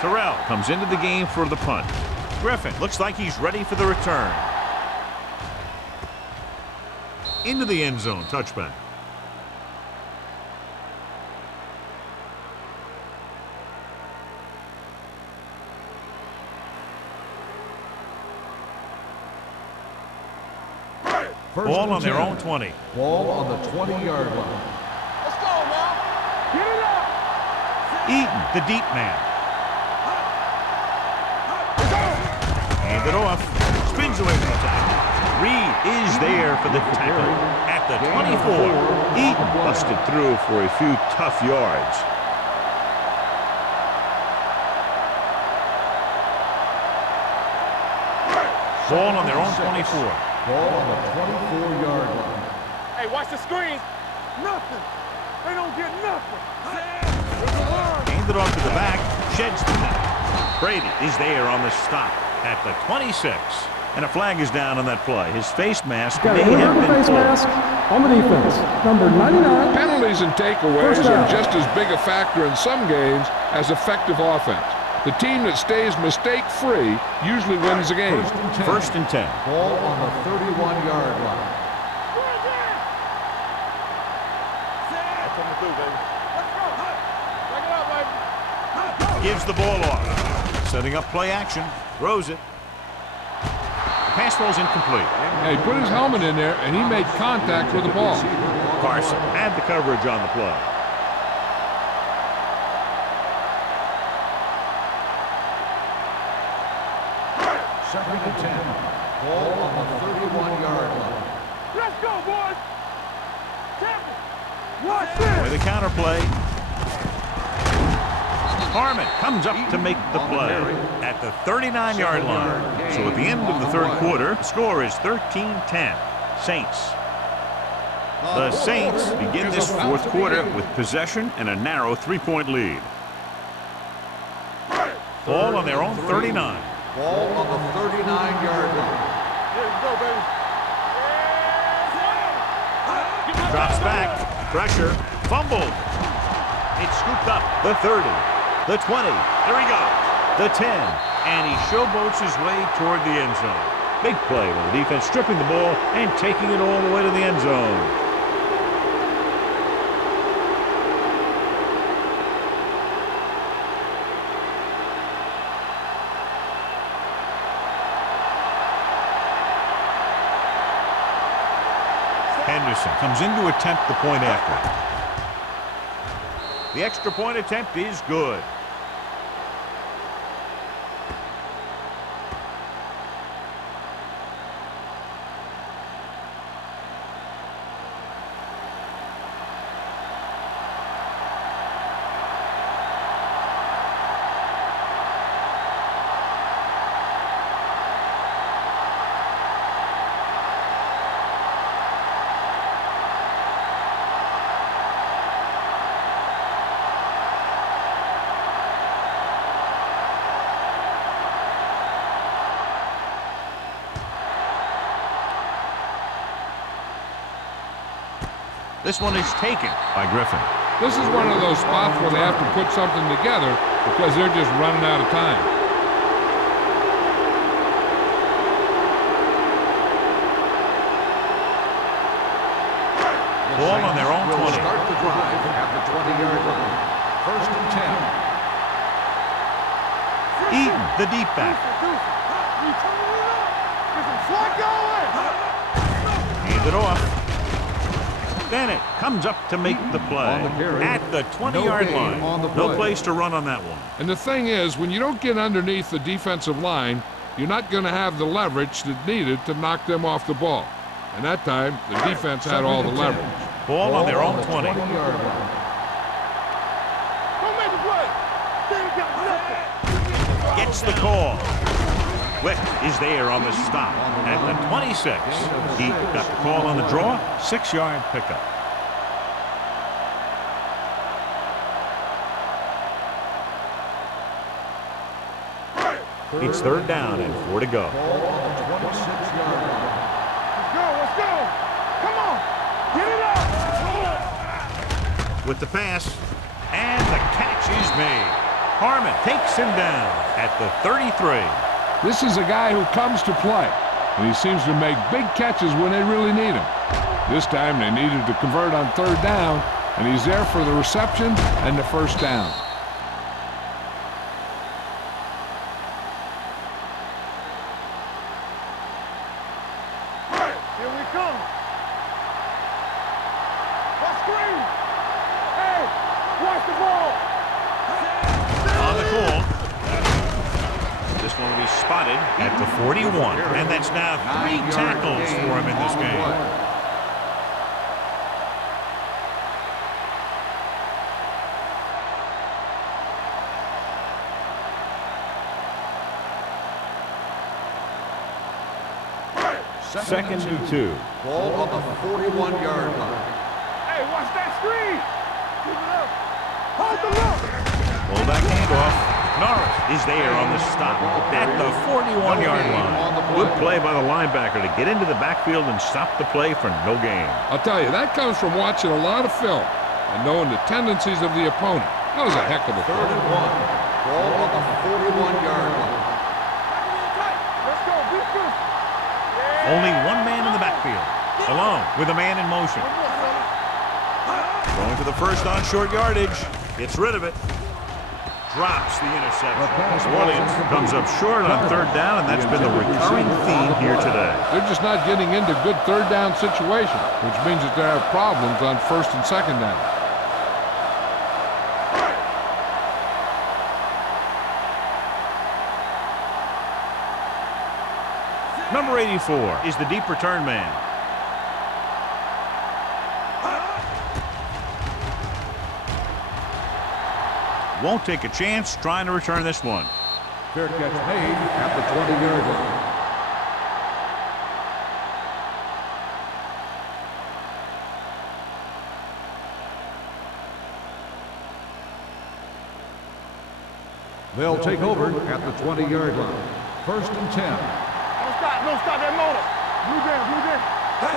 Terrell comes into the game for the punt. Griffin looks like he's ready for the return. Into the end zone, touchback. Ball on their own 20. Ball on the 20-yard line. Let's go, man. Get it up. Eaton, the deep man. Hand it off. Spins away from the tackle. Reed is there for the tackle. At the 24, Eaton busted through for a few tough yards. Ball on their own 24. Ball on the 24-yard line. Hey, watch the screen. Nothing. They don't get nothing. Hand it off to the back. Sheds the tackle. Brady is there on the stop at the 26. And a flag is down on that play. His face mask Got may a have number been face pulled. mask on the defense. Number 99. Penalties and takeaways First down. are just as big a factor in some games as effective offense. The team that stays mistake-free usually wins the game. First and 10. Ball on the 31-yard line. Gives the ball off. Setting up play action. Throws it. The pass rolls incomplete. Yeah, he put his helmet in there, and he made contact with the ball. Carson had the coverage on the play. Second and 10. Ball on the 31-yard line. Let's go, boys. Watch this. With the counter play. Harmon comes up to make the play at the 39-yard line. So at the end of the third quarter, the score is 13-10. Saints. The Saints begin this fourth quarter with possession and a narrow three-point lead. Ball on their own 39. Ball on the 39-yard line. Here we go, baby. Drops back. Pressure. Fumbled. It's scooped up. The 30. The 20. There he goes. The 10. And he showboats his way toward the end zone. Big play with the defense stripping the ball and taking it all the way to the end zone. Henderson comes in to attempt the point after. The extra point attempt is good. This one is taken by Griffin. This is one of those spots where they have to put something together because they're just running out of time. Ball on their own Will 20. start the drive at the 20-yard line. First and 10. Eaton, the deep back. Hand it off. Bennett comes up to make the play On the carry. at the 20-yard No gain line. on the No play. place to run on that one. And the thing is, when you don't get underneath the defensive line, you're not going to have the leverage that's needed to knock them off the ball. And that time, the defense had all the leverage. Ball on their own 20. 20-yard line. Don't make a play. They ain't got nothing. Gets the call. Wick is there on the stop at the 26. He got the call on the draw. 6-yard pickup. It's third down and 4 to go. Ball on the 26-yard line. Let's go. Come on. Get it up. With the pass, and the catch is made. Harmon takes him down at the 33. This is a guy who comes to play, and he seems to make big catches when they really need him. This time they needed to convert on third down, and he's there for the reception and the first down. Here we come. Let's screen. Hey, watch the ball. On the call. This one will be spotted at the 41. And that's now 3 tackles for him in this game. Second and 2. Ball on the 41-yard line. Hey, watch that screen. Keep it up. Hold the look. Fullback handoff. Norris is there on the stop at the 41-yard line. Good play by the linebacker to get into the backfield and stop the play for no gain. I'll tell you, that comes from watching a lot of film and knowing the tendencies of the opponent. That was a heck of a Third and one. Ball on the 41-yard line. Let's go, beat you. Only one man in the backfield, alone with a man in motion. Going to the first on short yardage. Gets rid of it. Drops the interception. New Orleans comes up short on third down, and that's been the recurring theme here today. They're just not getting into good third down situations, which means that they have problems on first and second down. Number 84 is the deep return man. Won't take a chance trying to return this one. Fair catch made at the 20-yard line. They'll take over at the 20-yard line. First and 10. Don't stop that motor. Blue down.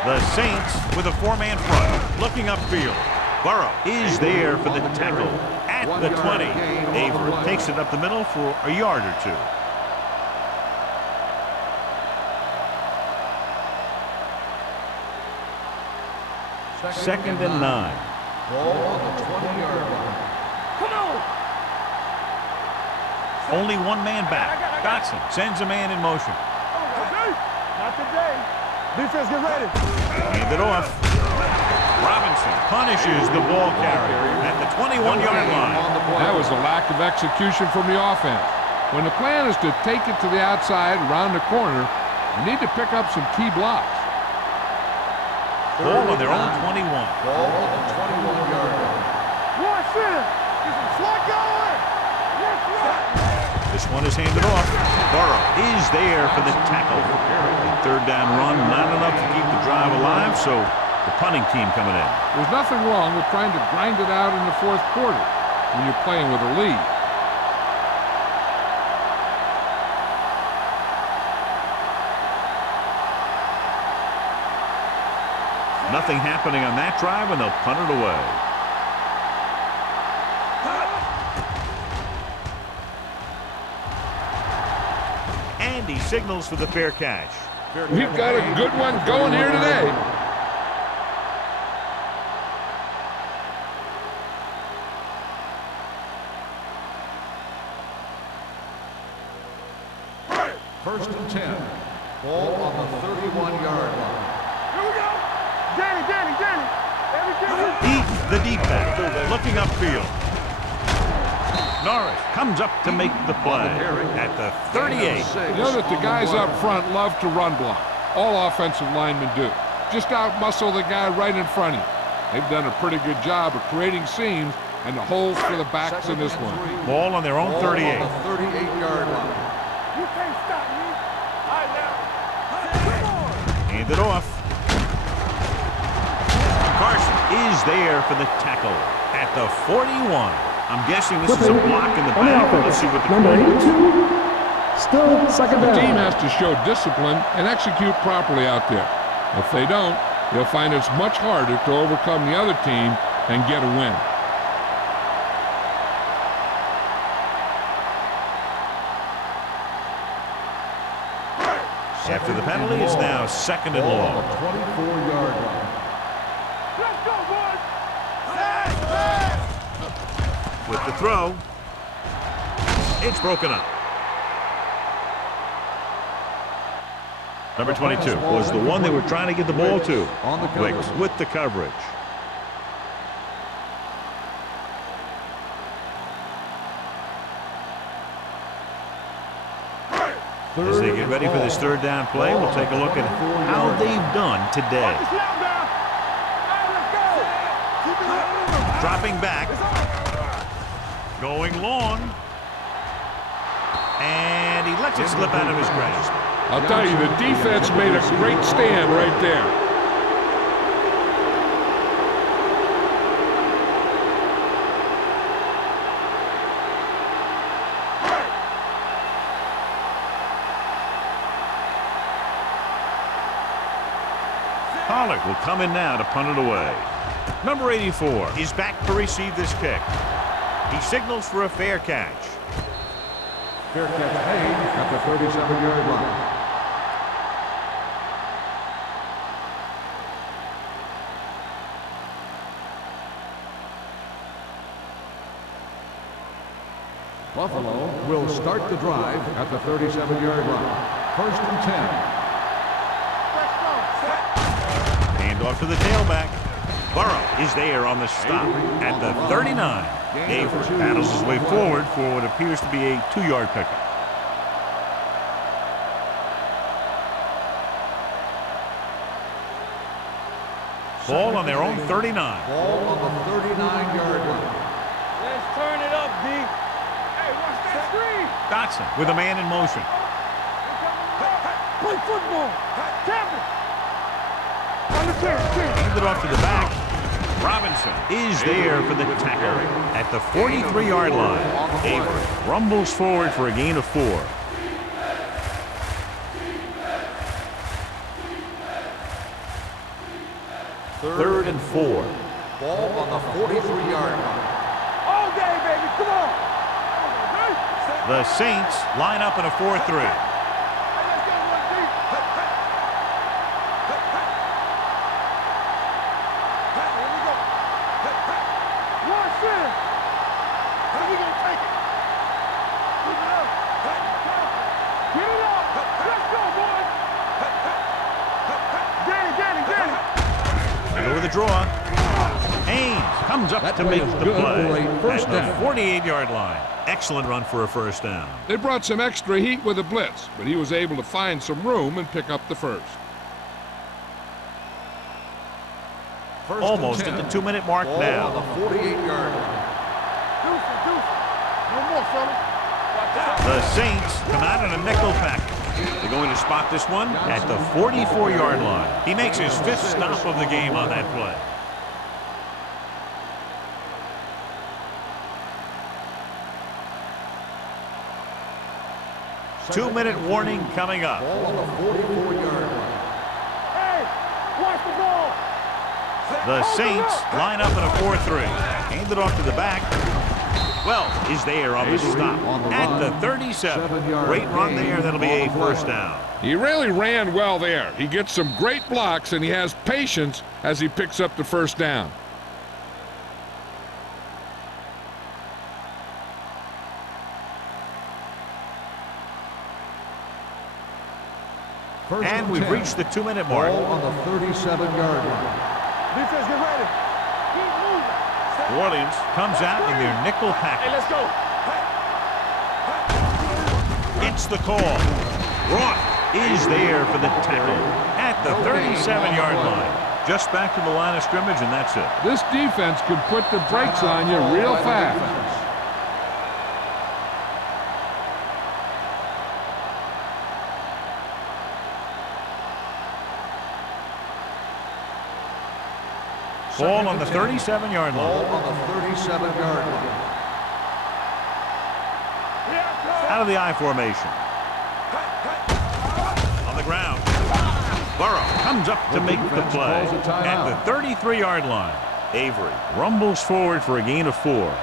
The Saints with a four-man front, looking upfield. Burrow is there for the tackle at the 20. Avery takes it up the middle for a yard or two. Second and 9. Ball on the 20-yard line. Come on. Only one man back. Dotson sends a man in motion. Not today. Defense, get ready. Hand it off. Robinson punishes the ball carrier at the 21-yard line. That was a lack of execution from the offense. When the plan is to take it to the outside, around the corner, you need to pick up some key blocks. Ball on their own 21. Ball on the 21-yard line. One center. Get some slot going. This one is handed off. Burrow is there for the tackle. The third down run, not enough to keep the drive alive, so the punting team coming in. There's nothing wrong with trying to grind it out in the fourth quarter when you're playing with a lead. Nothing happening on that drive, and they'll punt it away. And he signals for the fair catch. We've got a good one going here today. First and 10. Ball on the 31-yard line. Here we go. Danny. Everything. Eaton, the deep back, looking upfield. Norris comes up to make the play at the 38. You know that the guys up front love to run block. All offensive linemen do. Just out-muscle the guy right in front of you. They've done a pretty good job of creating seams and the holes for the backs in this one. Ball on their own 38. Ball on the 38-yard line. You can't stop me. All right, now. Come on. Hand it off. Carson is there for the tackle at the 41. I'm guessing this is a block in the On the back. offense, Let's see what the number call is. 82, still second The down. team has to show discipline and execute properly out there. If they don't, they'll find it's much harder to overcome the other team and get a win. After the penalty, it's now second and Ball on long. the 24-yard line. Let's go, boys. With the throw, it's broken up. Number 22 was the one they were trying to get the ball to. On the Wicks cover. with the coverage. As they get ready for this third down play, we'll take a look at how they've done today. Snap down. All right, let's go. Keep it up. Dropping back. Going long. And he lets it slip out of his grasp. I'll tell you, the defense made a great stand right there. Pollard will come in now to punt it away. Number 84 is back to receive this kick. He signals for a fair catch. Fair catch made at the 37-yard line. Buffalo will start the drive at the 37-yard line. 1st and 10. Hand off to the tailback. Burrow is there on the stop at the 39. Davis battles his way forward for what appears to be a 2-yard pickup. Ball on their own 39. Ball on the 39-yard line. Let's turn it up, D. Hey, watch that screen. Dotson with a man in motion. Play football. Captain. On the 10. Handed off to the back. Robinson is there for the tackle at the 43-yard line. Avery rumbles forward for a gain of 4. Third and 4. Ball on the 43-yard line. All day, baby. Come on. The Saints line up in a 4-3. Over the draw. Haynes comes up to make the play at the 48-yard line. Excellent run for a first down. They brought some extra heat with a blitz, but he was able to find some room and pick up the first. Almost at the 2-minute mark now. On the 48-yard line. No more, fellas. The Saints come out in a nickel pack. They're going to spot this one at the 44-yard line. He makes his 5th stop of the game on that play. Two-minute warning coming up. Ball on the 44-yard line. Hey, watch the ball. The Saints line up in a 4-3. Handed off to the back. Well, is there on the stop at the 37. Great run there. That'll be a first down. He really ran well there. He gets some great blocks, and he has patience as he picks up the first down. And we've reached the 2-minute mark. Ball on the 37-yard line. Defense, get ready. Keep moving. New Orleans comes out in their nickel package. Hey, let's go. It's the call. Roth is there for the tackle at the 37-yard line. Just back to the line of scrimmage, and that's it. This defense can put the brakes on you real fast. Ball on the 37-yard Ball line. on the 37-yard line. Out of the I formation. On the ground. Burrow comes up to make the play at the 33-yard line. Avery rumbles forward for a gain of 4.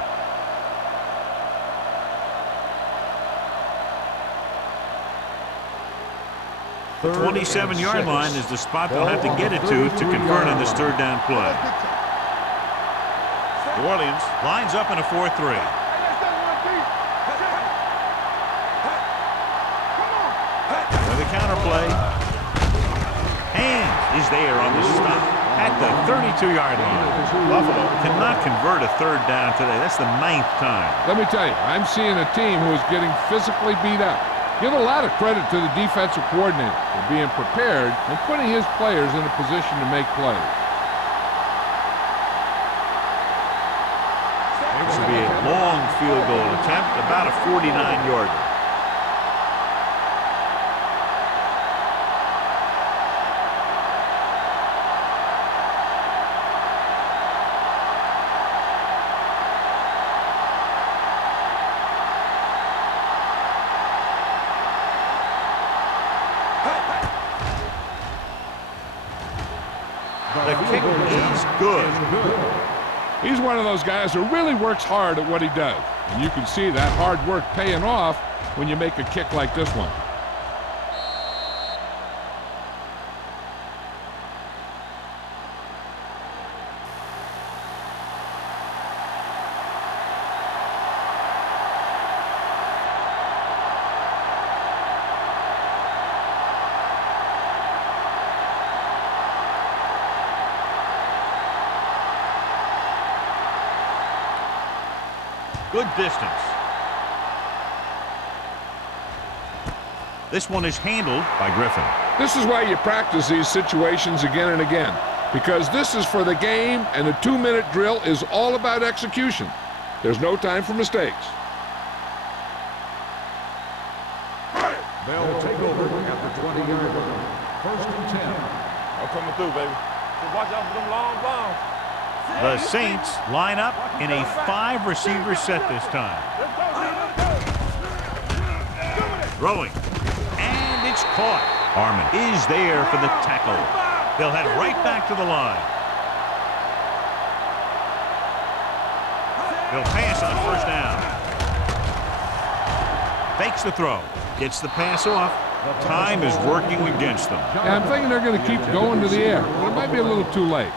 The 27-yard line is the spot they'll have to get it to convert on this third down play. New Orleans lines up in a 4-3. With a counter play. Haynes is there on the stop at the 32-yard line. Buffalo cannot convert a third down today. That's the 9th time. Let me tell you, I'm seeing a team who is getting physically beat up. Give a lot of credit to the defensive coordinator for being prepared and putting his players in a position to make plays. This will be a long field goal attempt, about a 49-yarder. The kick is good. He's one of those guys who really works hard at what he does. And you can see that hard work paying off when you make a kick like this one. Good distance. This one is handled by Griffin. This is why you practice these situations again and again, because this is for the game, and a 2-minute drill is all about execution. There's no time for mistakes. They'll take over at the 20-yard line. 1st and 10. I'm coming through, baby. Just watch out for them long bombs. The Saints line up in a 5-receiver set this time. Throwing. And it's caught. Harmon is there for the tackle. They'll head right back to the line. They'll pass on 1st down. Fakes the throw. Gets the pass off. Time is working against them. Yeah, I'm thinking they're going to keep going to the air, but it might be a little too late.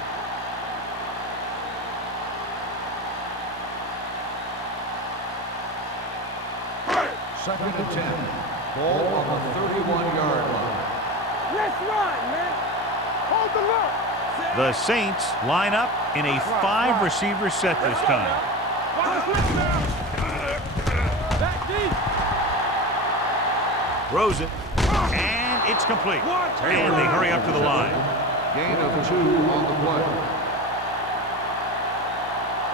Second and 10. Ball on the 31-yard line. Let's run, man. Hold the look. The Saints line up in a 5-receiver set this time. Back deep. Throws it. And it's complete. And they hurry up to the line. Gain of 2 on the play.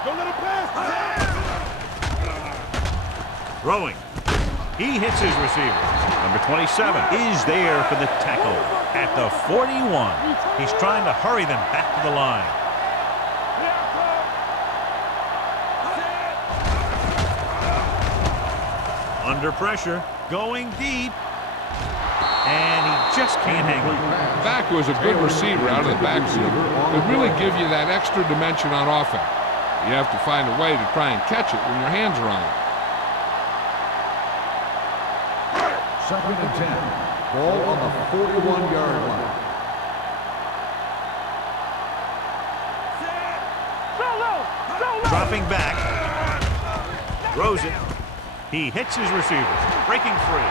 Don't let him pass. Throwing. He hits his receiver. Number 27 is there for the tackle at the 41. He's trying to hurry them back to the line. Under pressure, going deep. And he just can't hang on. Back was a good receiver out of the backfield. It really give you that extra dimension on offense. You have to find a way to try and catch it when your hands are on it. Second and 10. Ball on the 41-yard line. Dropping back. Throws it. He hits his receivers. Breaking free.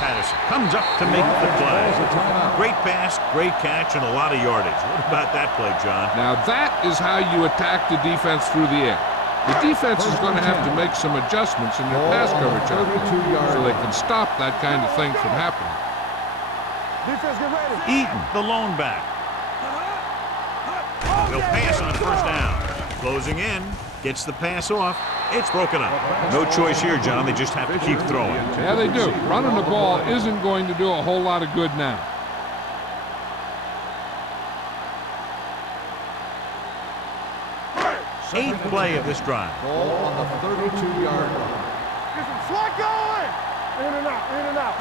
Patterson comes up to make the play. Great pass, great catch, and a lot of yardage. What about that play, John? Now that is how you attack the defense through the air. The defense is going to have to make some adjustments in their pass coverage out there so they can stop that kind of thing from happening. Defense, get ready. Eaton, the lone back. They'll pass on 1st down. Closing in, gets the pass off. It's broken up. No choice here, John. They just have to keep throwing. Yeah, they do. Running the ball isn't going to do a whole lot of good now. Eighth play of this drive. Ball on the 32-yard line. Get some slack going. In and out, in and out.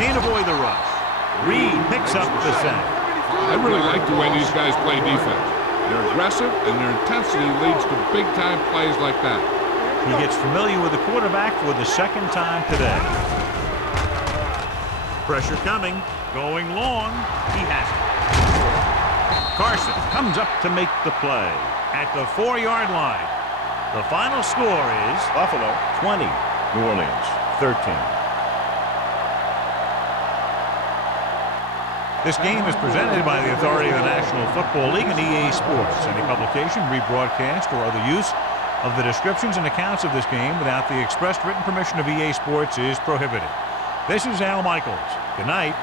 Can't avoid the rush. Reed picks up the sack. I really like the way these guys play defense. They're aggressive, and their intensity leads to big-time plays like that. He gets familiar with the quarterback for the 2nd time today. Pressure coming. Going long. He has it. Carson comes up to make the play at the 4-yard line. The final score is Buffalo 20, New Orleans 13. This game is presented by the authority of the National Football League and EA Sports. Any publication, rebroadcast, or other use of the descriptions and accounts of this game without the expressed written permission of EA Sports is prohibited. This is Al Michaels. Good night.